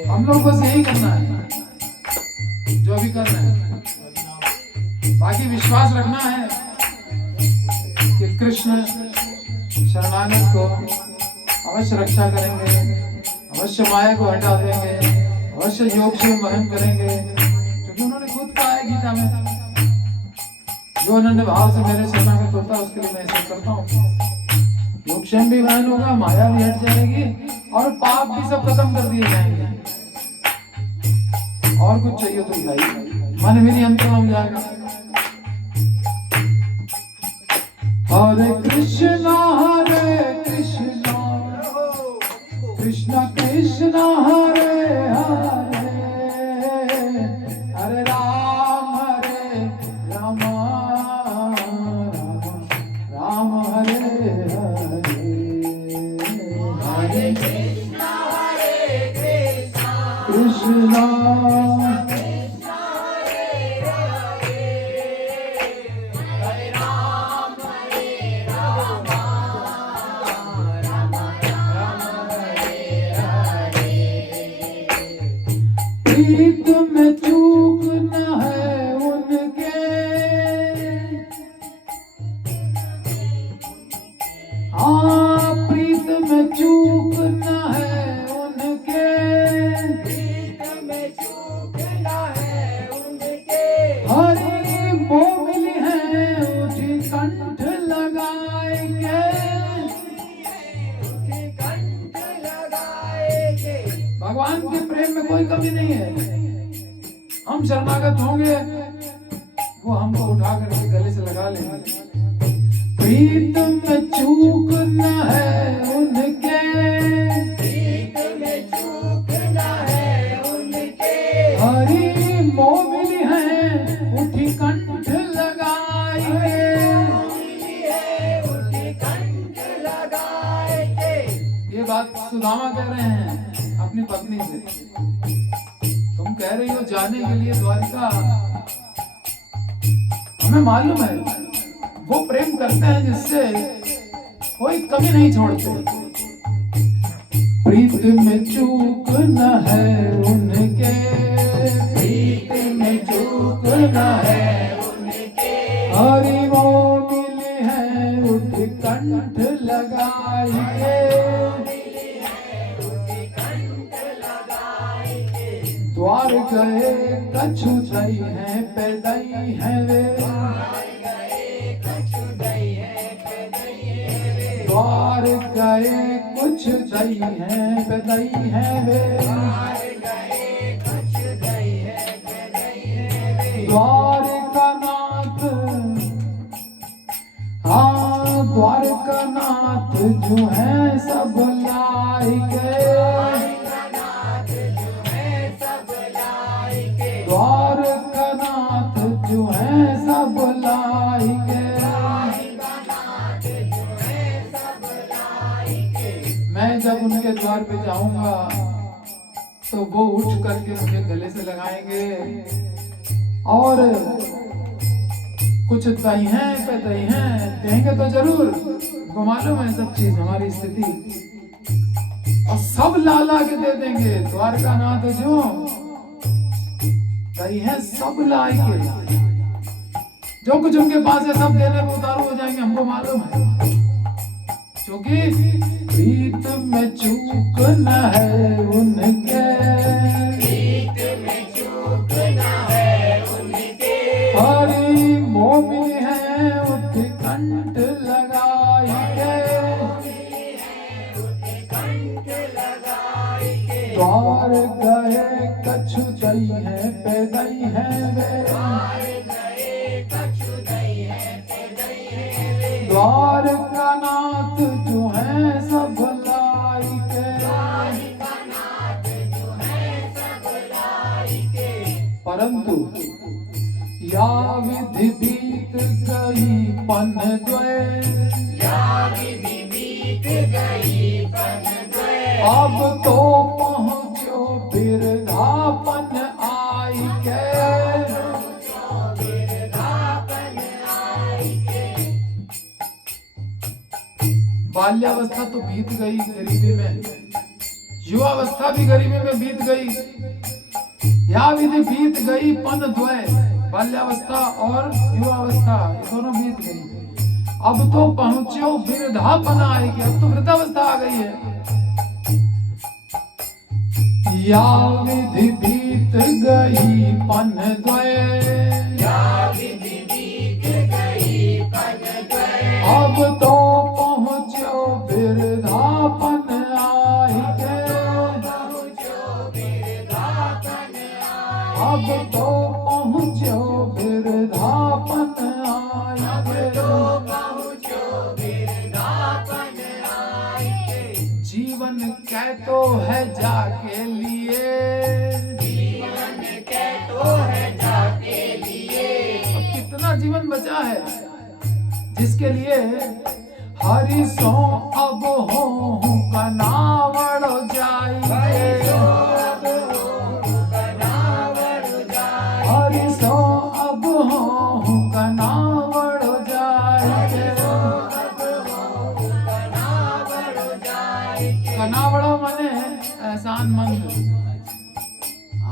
हम लोग बस यही करना है जो भी कर रहे हैं, बाकी विश्वास रखना है कि कृष्ण शरणागत को अवश्य रक्षा करेंगे, अवश्य माया को हटा देंगे, अवश्य योग से वहन करेंगे, क्योंकि उन्होंने खुद कहा है गीता में, जो अनन्य भाव से मेरे शरणागत होता है उसके लिए मैं ऐसा करता हूँ। योगक्षेम भी वहन होगा, माया भी हट जाएगी और पाप भी सब खत्म कर दिए जाएंगे। और कुछ चाहिए तो बताइए, मन भी नियंत्रण हो जाएगा। हरे कृष्णा कृष्ण कृष्ण हरे हरे, हरे राम राम राम हरे हरे, हरे कृष्णा हम शरणागत होंगे वो हमको उठा करके गले से लगा लेंगे। प्रीत में चूक न है उनके, प्रीत में चूक न है उनके, हरि मोमिन है उठी कंठ लगाएंगे, उठी कंठ लगाएंगे। ये बात सुदामा कह रहे हैं अपनी पत्नी से। तुम कह रही हो जाने के लिए द्वारिका, हमें मालूम है वो प्रेम करते हैं जिससे कोई कमी नहीं छोड़ते। प्रीत में चूक न है उनके, प्रीत में चूक न है उनके, हरि वो मिली है उठ कंठ लगाएंगे, द्वार गए कछु दई है पैदई है वे, द्वार गए कुछ दई है पैदई है वे, द्वार का नाथ, हाँ द्वार का नाथ जो है सब लाई गए, द्वार का नाथ जो है सब लाई गए। मैं जब उनके द्वार पे जाऊंगा तो वो उठ करके मुझे गले से लगाएंगे और कुछ दही हैं पे दही हैं देंगे तो जरूर, वो मालूम है सब चीज हमारी स्थिति, और सब लाला के दे देंगे। द्वारका नाथ जो दही है सब लाई के, जो कुछ उनके पास है सब देने में उतारू हो जाएंगे, हमको मालूम है। क्योंकि प्रीत में चूक न है उनके, प्रीत में चूक न है उनके, हरि मोमिन है उठ कंठ लगाएंगे, द्वार गए कछु दई है पैदई है वे, द्वार का नाथ जो है सब लाई के, परंतु या विधि बीत गई पन द्वय, अब तो पहुँचो बिरधापन आई के, बाल्यावस्था तो बीत गई गरीबी में, युवावस्था भी गरीबी में बीत गई, या विधि बीत गई पन द्वय, बाल्यावस्था और युवावस्था ये दोनों बीत गई, अब तो पहुंचो बिरधापन आएगी, अब तो वृद्धावस्था आ गई है। या विधि बीत गई पन द्वय, अब तो पहुंचो बिरधापन आएगे, अब तो पहुंचो बिरधापन आएगे, जीवन कहतो है जाके लिए, अब कितना जीवन बचा है जिसके लिए हरि सो अब हो कनावड़ जाएंगे, हरि सो अब हो कनावड़ जाएंगे, कनावड़ माने एहसान मंद।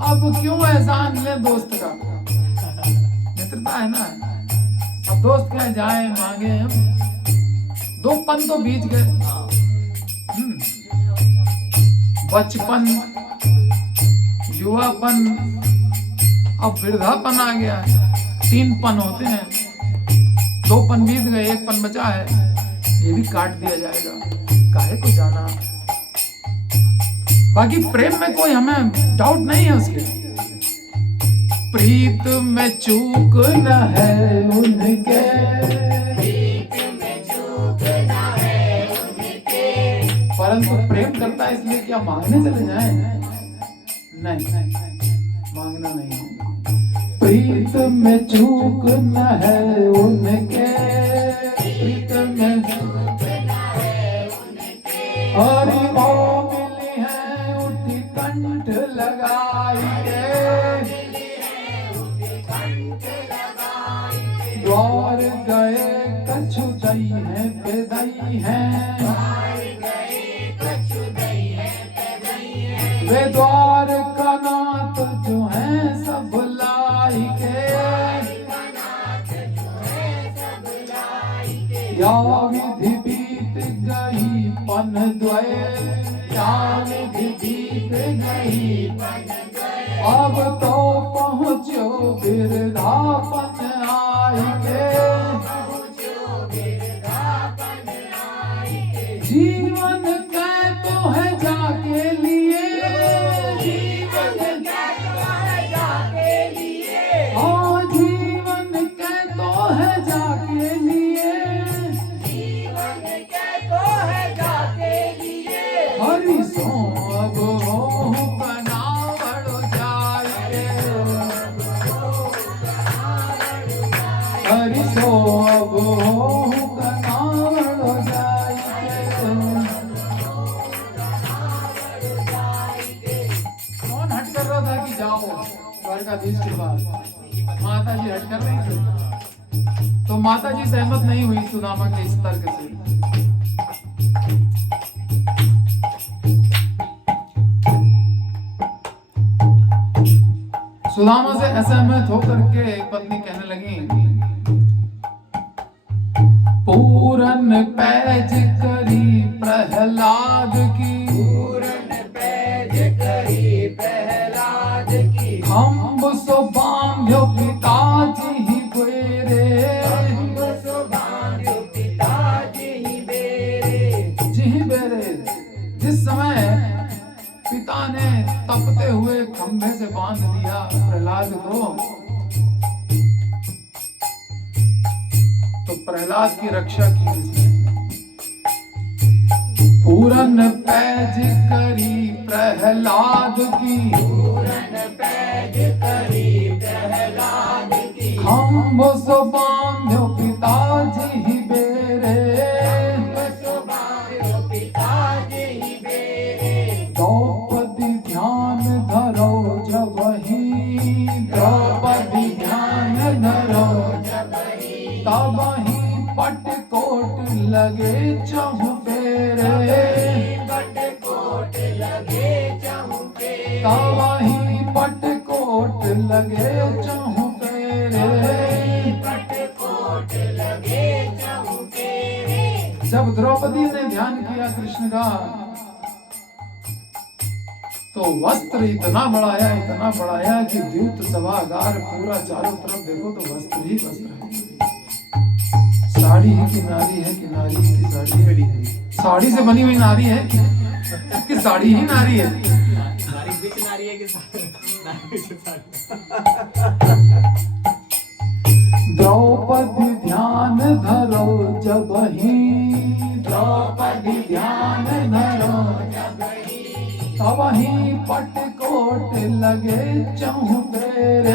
अब क्यों एहसान ले दोस्त का, मित्रता है ना, अब दोस्त क्या जाए मांगे हम, दो पन तो बीत गए, बचपन युवापन अब वृद्धापन आ गया है, 3 पन होते हैं, 2 पन बीत गए, 1 पन बचा है, ये भी काट दिया जाएगा, काहे को जाना। बाकी प्रेम में कोई हमें डाउट नहीं है उसके, प्रीत में चूक न है उनके, प्रीत में चूक न है उनके। परंतु प्रेम करता है इसलिए क्या मांगने चले जाएं? नहीं, मांगना नहीं है। प्रीत में चूक न है उनके, प्रीत में चूक न है उनके। हरि वो मिली है उठी कंठ लगाई के, द्वार गए कछु दई है पेदई है, वे द्वार का नाथ जो है सब लाई के, या विधि बीत गई पन द्वय, या विधि बीत गई अब तो पहुँचो बिरधापन आई के, जीवन का तो है जाके लिए, जीवन का तो है जाके लिए, हाँ जीवन का तो है जाके लिए, जीवन के तो है जाके लिए। हरि सो अब हो बनावड़ो जाए, हरि सो अब हो बनावड़ो जाए। कौन हट कर रहा था कि जाओ द्वारकाधीश के पास? माता जी हट कर रही थी, तो माता जी सहमत नहीं हुई सुदामा के इस तर्क से। सुदामा से असहमत होकर के एक पत्नी कहने लगी, पूरन पैज करी प्रहलाद की, पूरन पैज करी प्रहलाद की, खम्भ सो बांध्यो पिताजी ही बेरे, खम्भ सो बांध्यो पिताजी ही बेरे। जी बेरे। जिस समय पिता ने तपते हुए खंभे से बांध दिया प्रहलाद को, तो प्रहलाद की रक्षा की जिसने। पूरन पैज करी प्रहलाद की, पूरन पैज करी प्रहलाद की, खम्भ सो बांध्यो पिताजी ही बेरे, खम्भ सो बांध्यो पिताजी ही बेरे। द्रौपदी ध्यान धरो जब ही, द्रौपदी ध्यान धरो तब ही पटकोट लगे चहु फेरे, पटकोट लगे चहु फेरे, तब ही पटकोट लगे चहु फेरे। पटकोट लगे चहु फेरे। जब द्रौपदी ने ध्यान किया कृष्ण का, तो वस्त्र इतना बढ़ाया कि द्यूत सभागार पूरा चारों तरफ देखो तो वस्त्र ही वस्त्र है। साड़ी ही की नारी है कि नारी की साड़ी है, साड़ी से बनी हुई नारी है कि साड़ी ही नारी है। नारी बिच नारी है कि नारी से साड़ी। द्रौपदी ध्यान धरो जब ही, द्रौपदी ध्यान धरो तब ही पटकोट लगे चहु फेरे,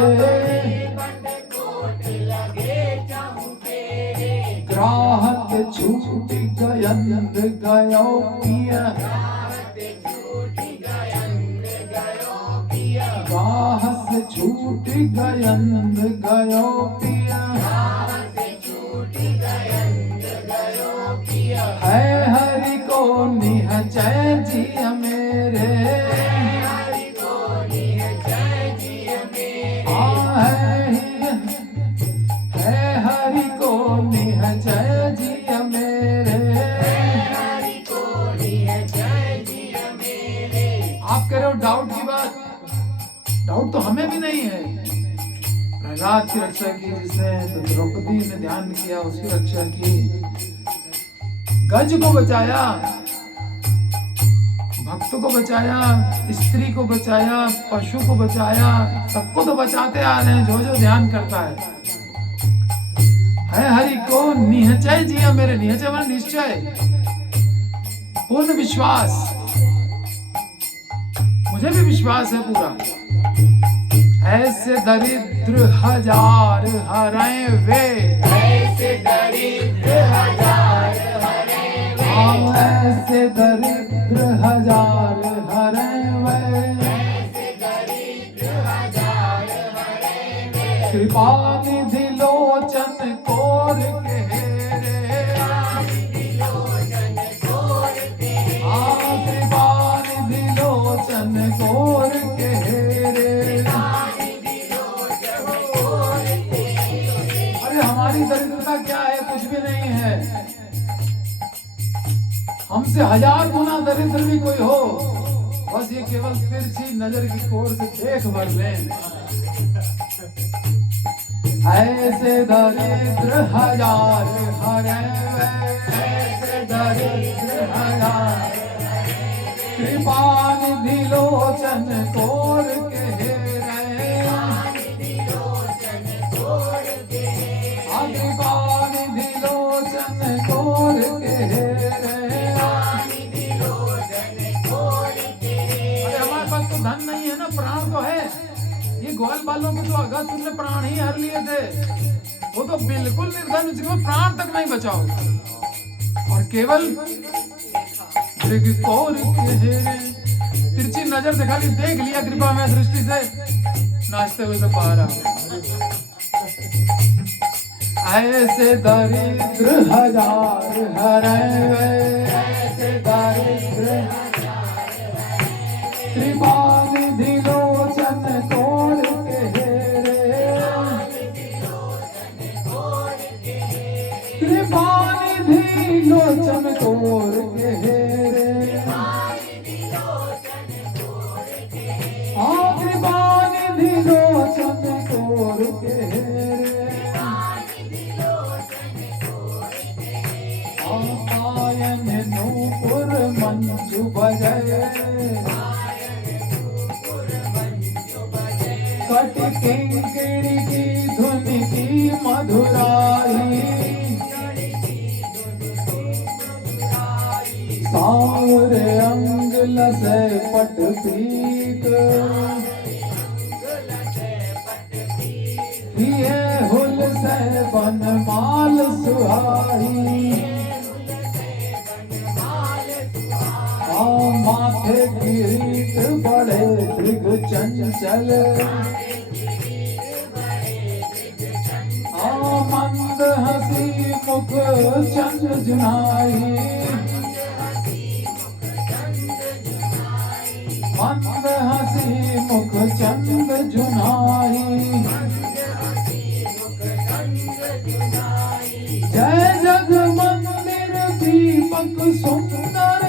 पटकोट लगे चहु फेरे। ग्राहक छूट गयंद गयो पिया, रात छूटी गयंद गयो पिया, गाहस छूट गयंद गयो पिया, रात छूटी गयंद गयो पिया। है हरि को निहचय जिय मेरे, हरि को निहचय जिय मेरे। है हरि को निहचय जिय मेरे। हरि को निहचय जिय मेरे। आप कह रहे हो डाउट की बात, डाउट तो हमें भी नहीं है। प्रहलाद की रक्षा की जिसने, तो द्रौपदी ने ध्यान किया उसकी रक्षा की, गज को बचाया, भक्त को बचाया, स्त्री को बचाया, पशु को बचाया, सबको तो बचाते आ रहे हैं जो जो ध्यान करता है हरि को निश्चय जिया मेरे। निश्चय माने निश्चय, पूर्ण विश्वास। मुझे भी विश्वास है पूरा। ऐसे दरिद्र हजार हरें वे, ऐसे दरिद्र हजार हरे वे, ऐसे दरिद्र हजार हरें वे, ऐसे दरिद्र हजार हरे वे, कृपा निधि लोचन कोर के हेरे, लोचन कोर तेरे, कृपा निधि लोचन कोर के हेरे। लोचन कोर तेरे, अरे हमारी दरिद्रता क्या है? कुछ भी नहीं है। हमसे 1000 गुना दरिद्र भी कोई हो, बस ये केवल तिरछी नजर की कोर से देख भर लें। ऐसे दरिद्र हजार हरे वे, ऐसे दरिद्र हजार, कृपा निधि लोचन कोर के हेरे, लोचन कोर तेरे, कृपा निधि लोचन कोर के हेरे। लोचन कोर तेरे, अरे हमारे पास तो धन नहीं है ना, प्राण तो है। ये ग्वाल बालों के तो अगस्त ने प्राण ही हर लिए थे, वो तो बिल्कुल निर्धन, उसके पास प्राण तक नहीं बचाओ। और केवल मृग कौर के हेरे, तिरछी नजर से खाली देख लिया कृपा में दृष्टि से, नाचते हुए तो बाहर आ गए। ऐसे दरिद्र हजार हरे वे, ऐसे दरिद्र कृपा निधि लोचन कोर के हेरे, कृपा निधि लोचन कोर के हेरे, कृपा निधि लोचन कोर के हेरे। पायन नूपुर मंजू बजय, कट किंकिणी की धुन की मधुराई, सावरे अंग लसे पट पीक, ये हुल से बनमाल सुहाई, माथे किरीट बड़े दृग चंचल, मंद हसी मुख चंद जुनाई, मंद हसी मुख चंद जुनाई। जय जग मंदिर दीपक सुंदर,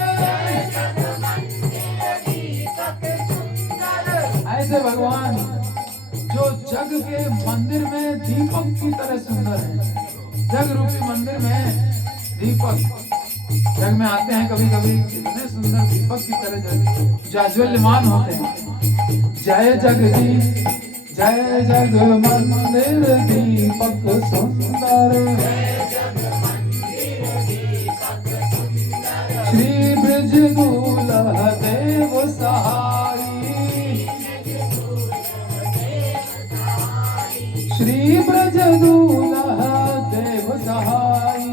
ऐसे भगवान जो जग के मंदिर में दीपक की तरह सुंदर है। जग रूपी मंदिर में दीपक जग में आते हैं कभी कभी, कितने सुंदर दीपक की तरह जाज्वल्यमान होते हैं। जय जगदीश जय जग मंदिर दीपक सुंदर, श्री ब्रज दूल्हा देव सहाई, श्री ब्रज दूल्हा देव सहाई।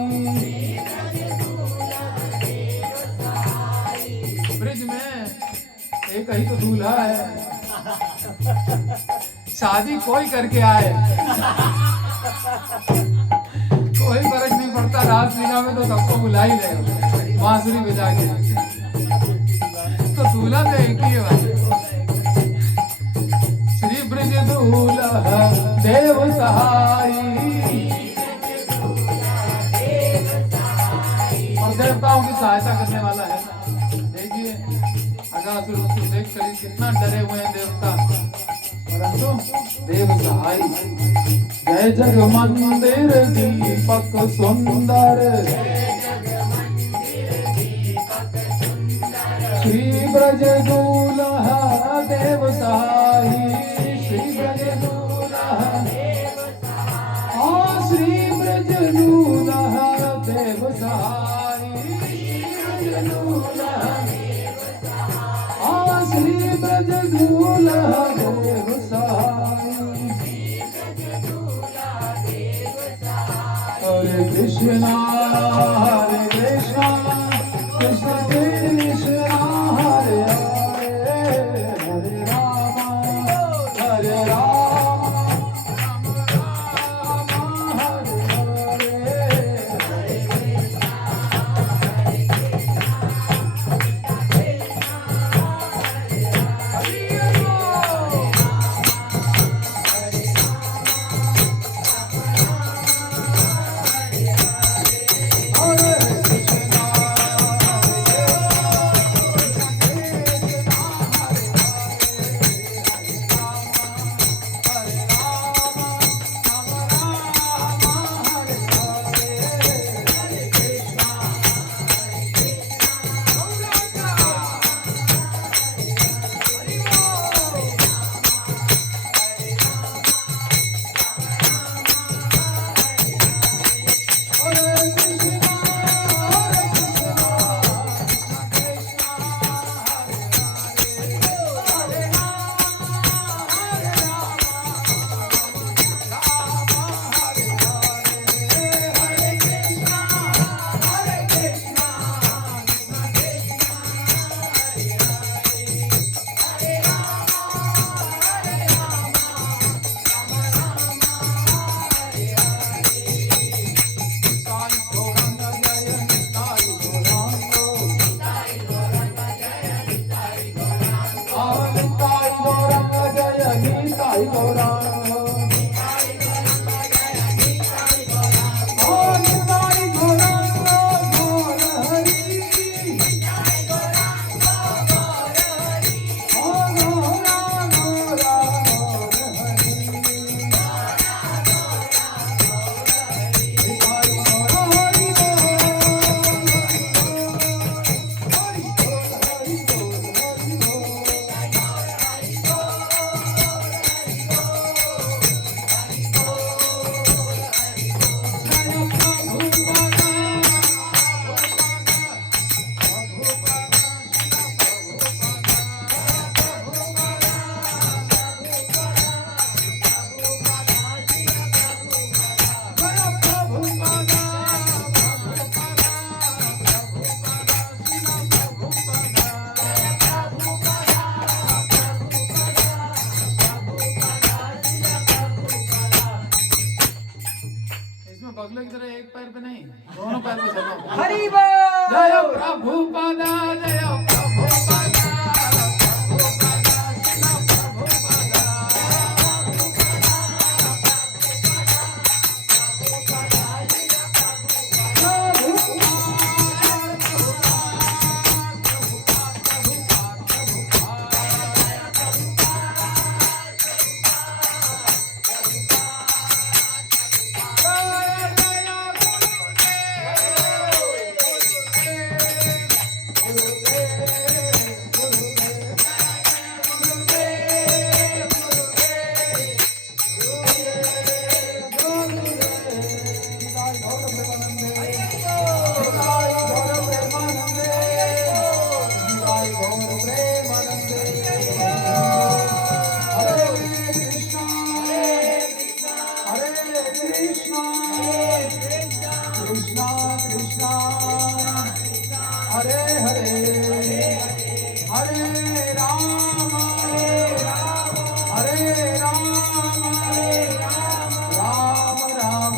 ब्रज में एक ही तो दूल्हा है, शादी कोई करके आए कोई फर्क नहीं पड़ता। रासलीला में तो सबको बुला ही लेगा बांसुरी बजा के, तो दूल्हा तो एक ही है। श्री ब्रज दूल्हा देव सहाई, और देवताओं की सहायता करने वाला है। देखिए अगासुर को देख कर कितना डरे हुए हैं देवता, परंतु देव सहाय। जय जग मंदिर दीपक सुंदर, श्री ब्रज दूल्हा देव सहाई, श्री ब्रज दूल्हा श्री ब्रज दूल्हा देव सहाई, श्री ब्रज दूल्हा देव सहाई। हरे कृष्णा कृष्ण कृष्णा हरे हरे, हरे राम हरे राम हरे बगले की तरह एक पैर पे नहीं, दोनों पैर पे चलो। हरि बोल। जय प्रभुपादा जय प्रभुपादा, प्रभुपादा शिव प्रभुपादा, कृष्णा कृष्णा हरे हरे, हरे राम राम राम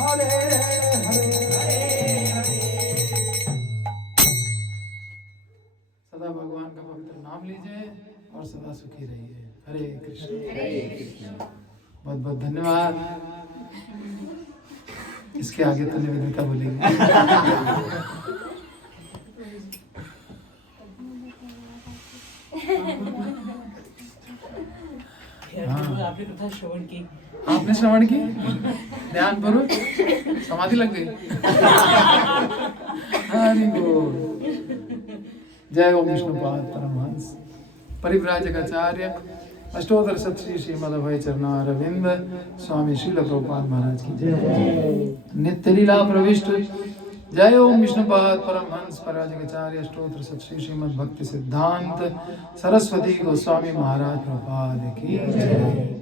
हरे हरे। सदा भगवान का पवित्र नाम लीजिए और सदा सुखी रहिए। हरे कृष्ण। बहुत बहुत धन्यवाद। इसके आगे तो निवेदिता बोलेगी। आपने कथा श्रवण की, आपने श्रवण की, ध्यान पूर्वक समाधि लग गई। हरि बोल। जय ओम विष्णुपाद परमहंस परिव्राजक आचार्य अष्टोत्तर सत श्री श्रीमद अभय चरणारविंद स्वामी श्रील प्रभुपाद महाराज की जय। नित्य लीला प्रविष्ट जय ओम विष्णुपाद परमहंस परिव्राजकाचार्य अष्टोत्तर सत श्री श्रीमद भक्ति सिद्धांत सरस्वती गोस्वामी महाराज प्रभुपाद की जय।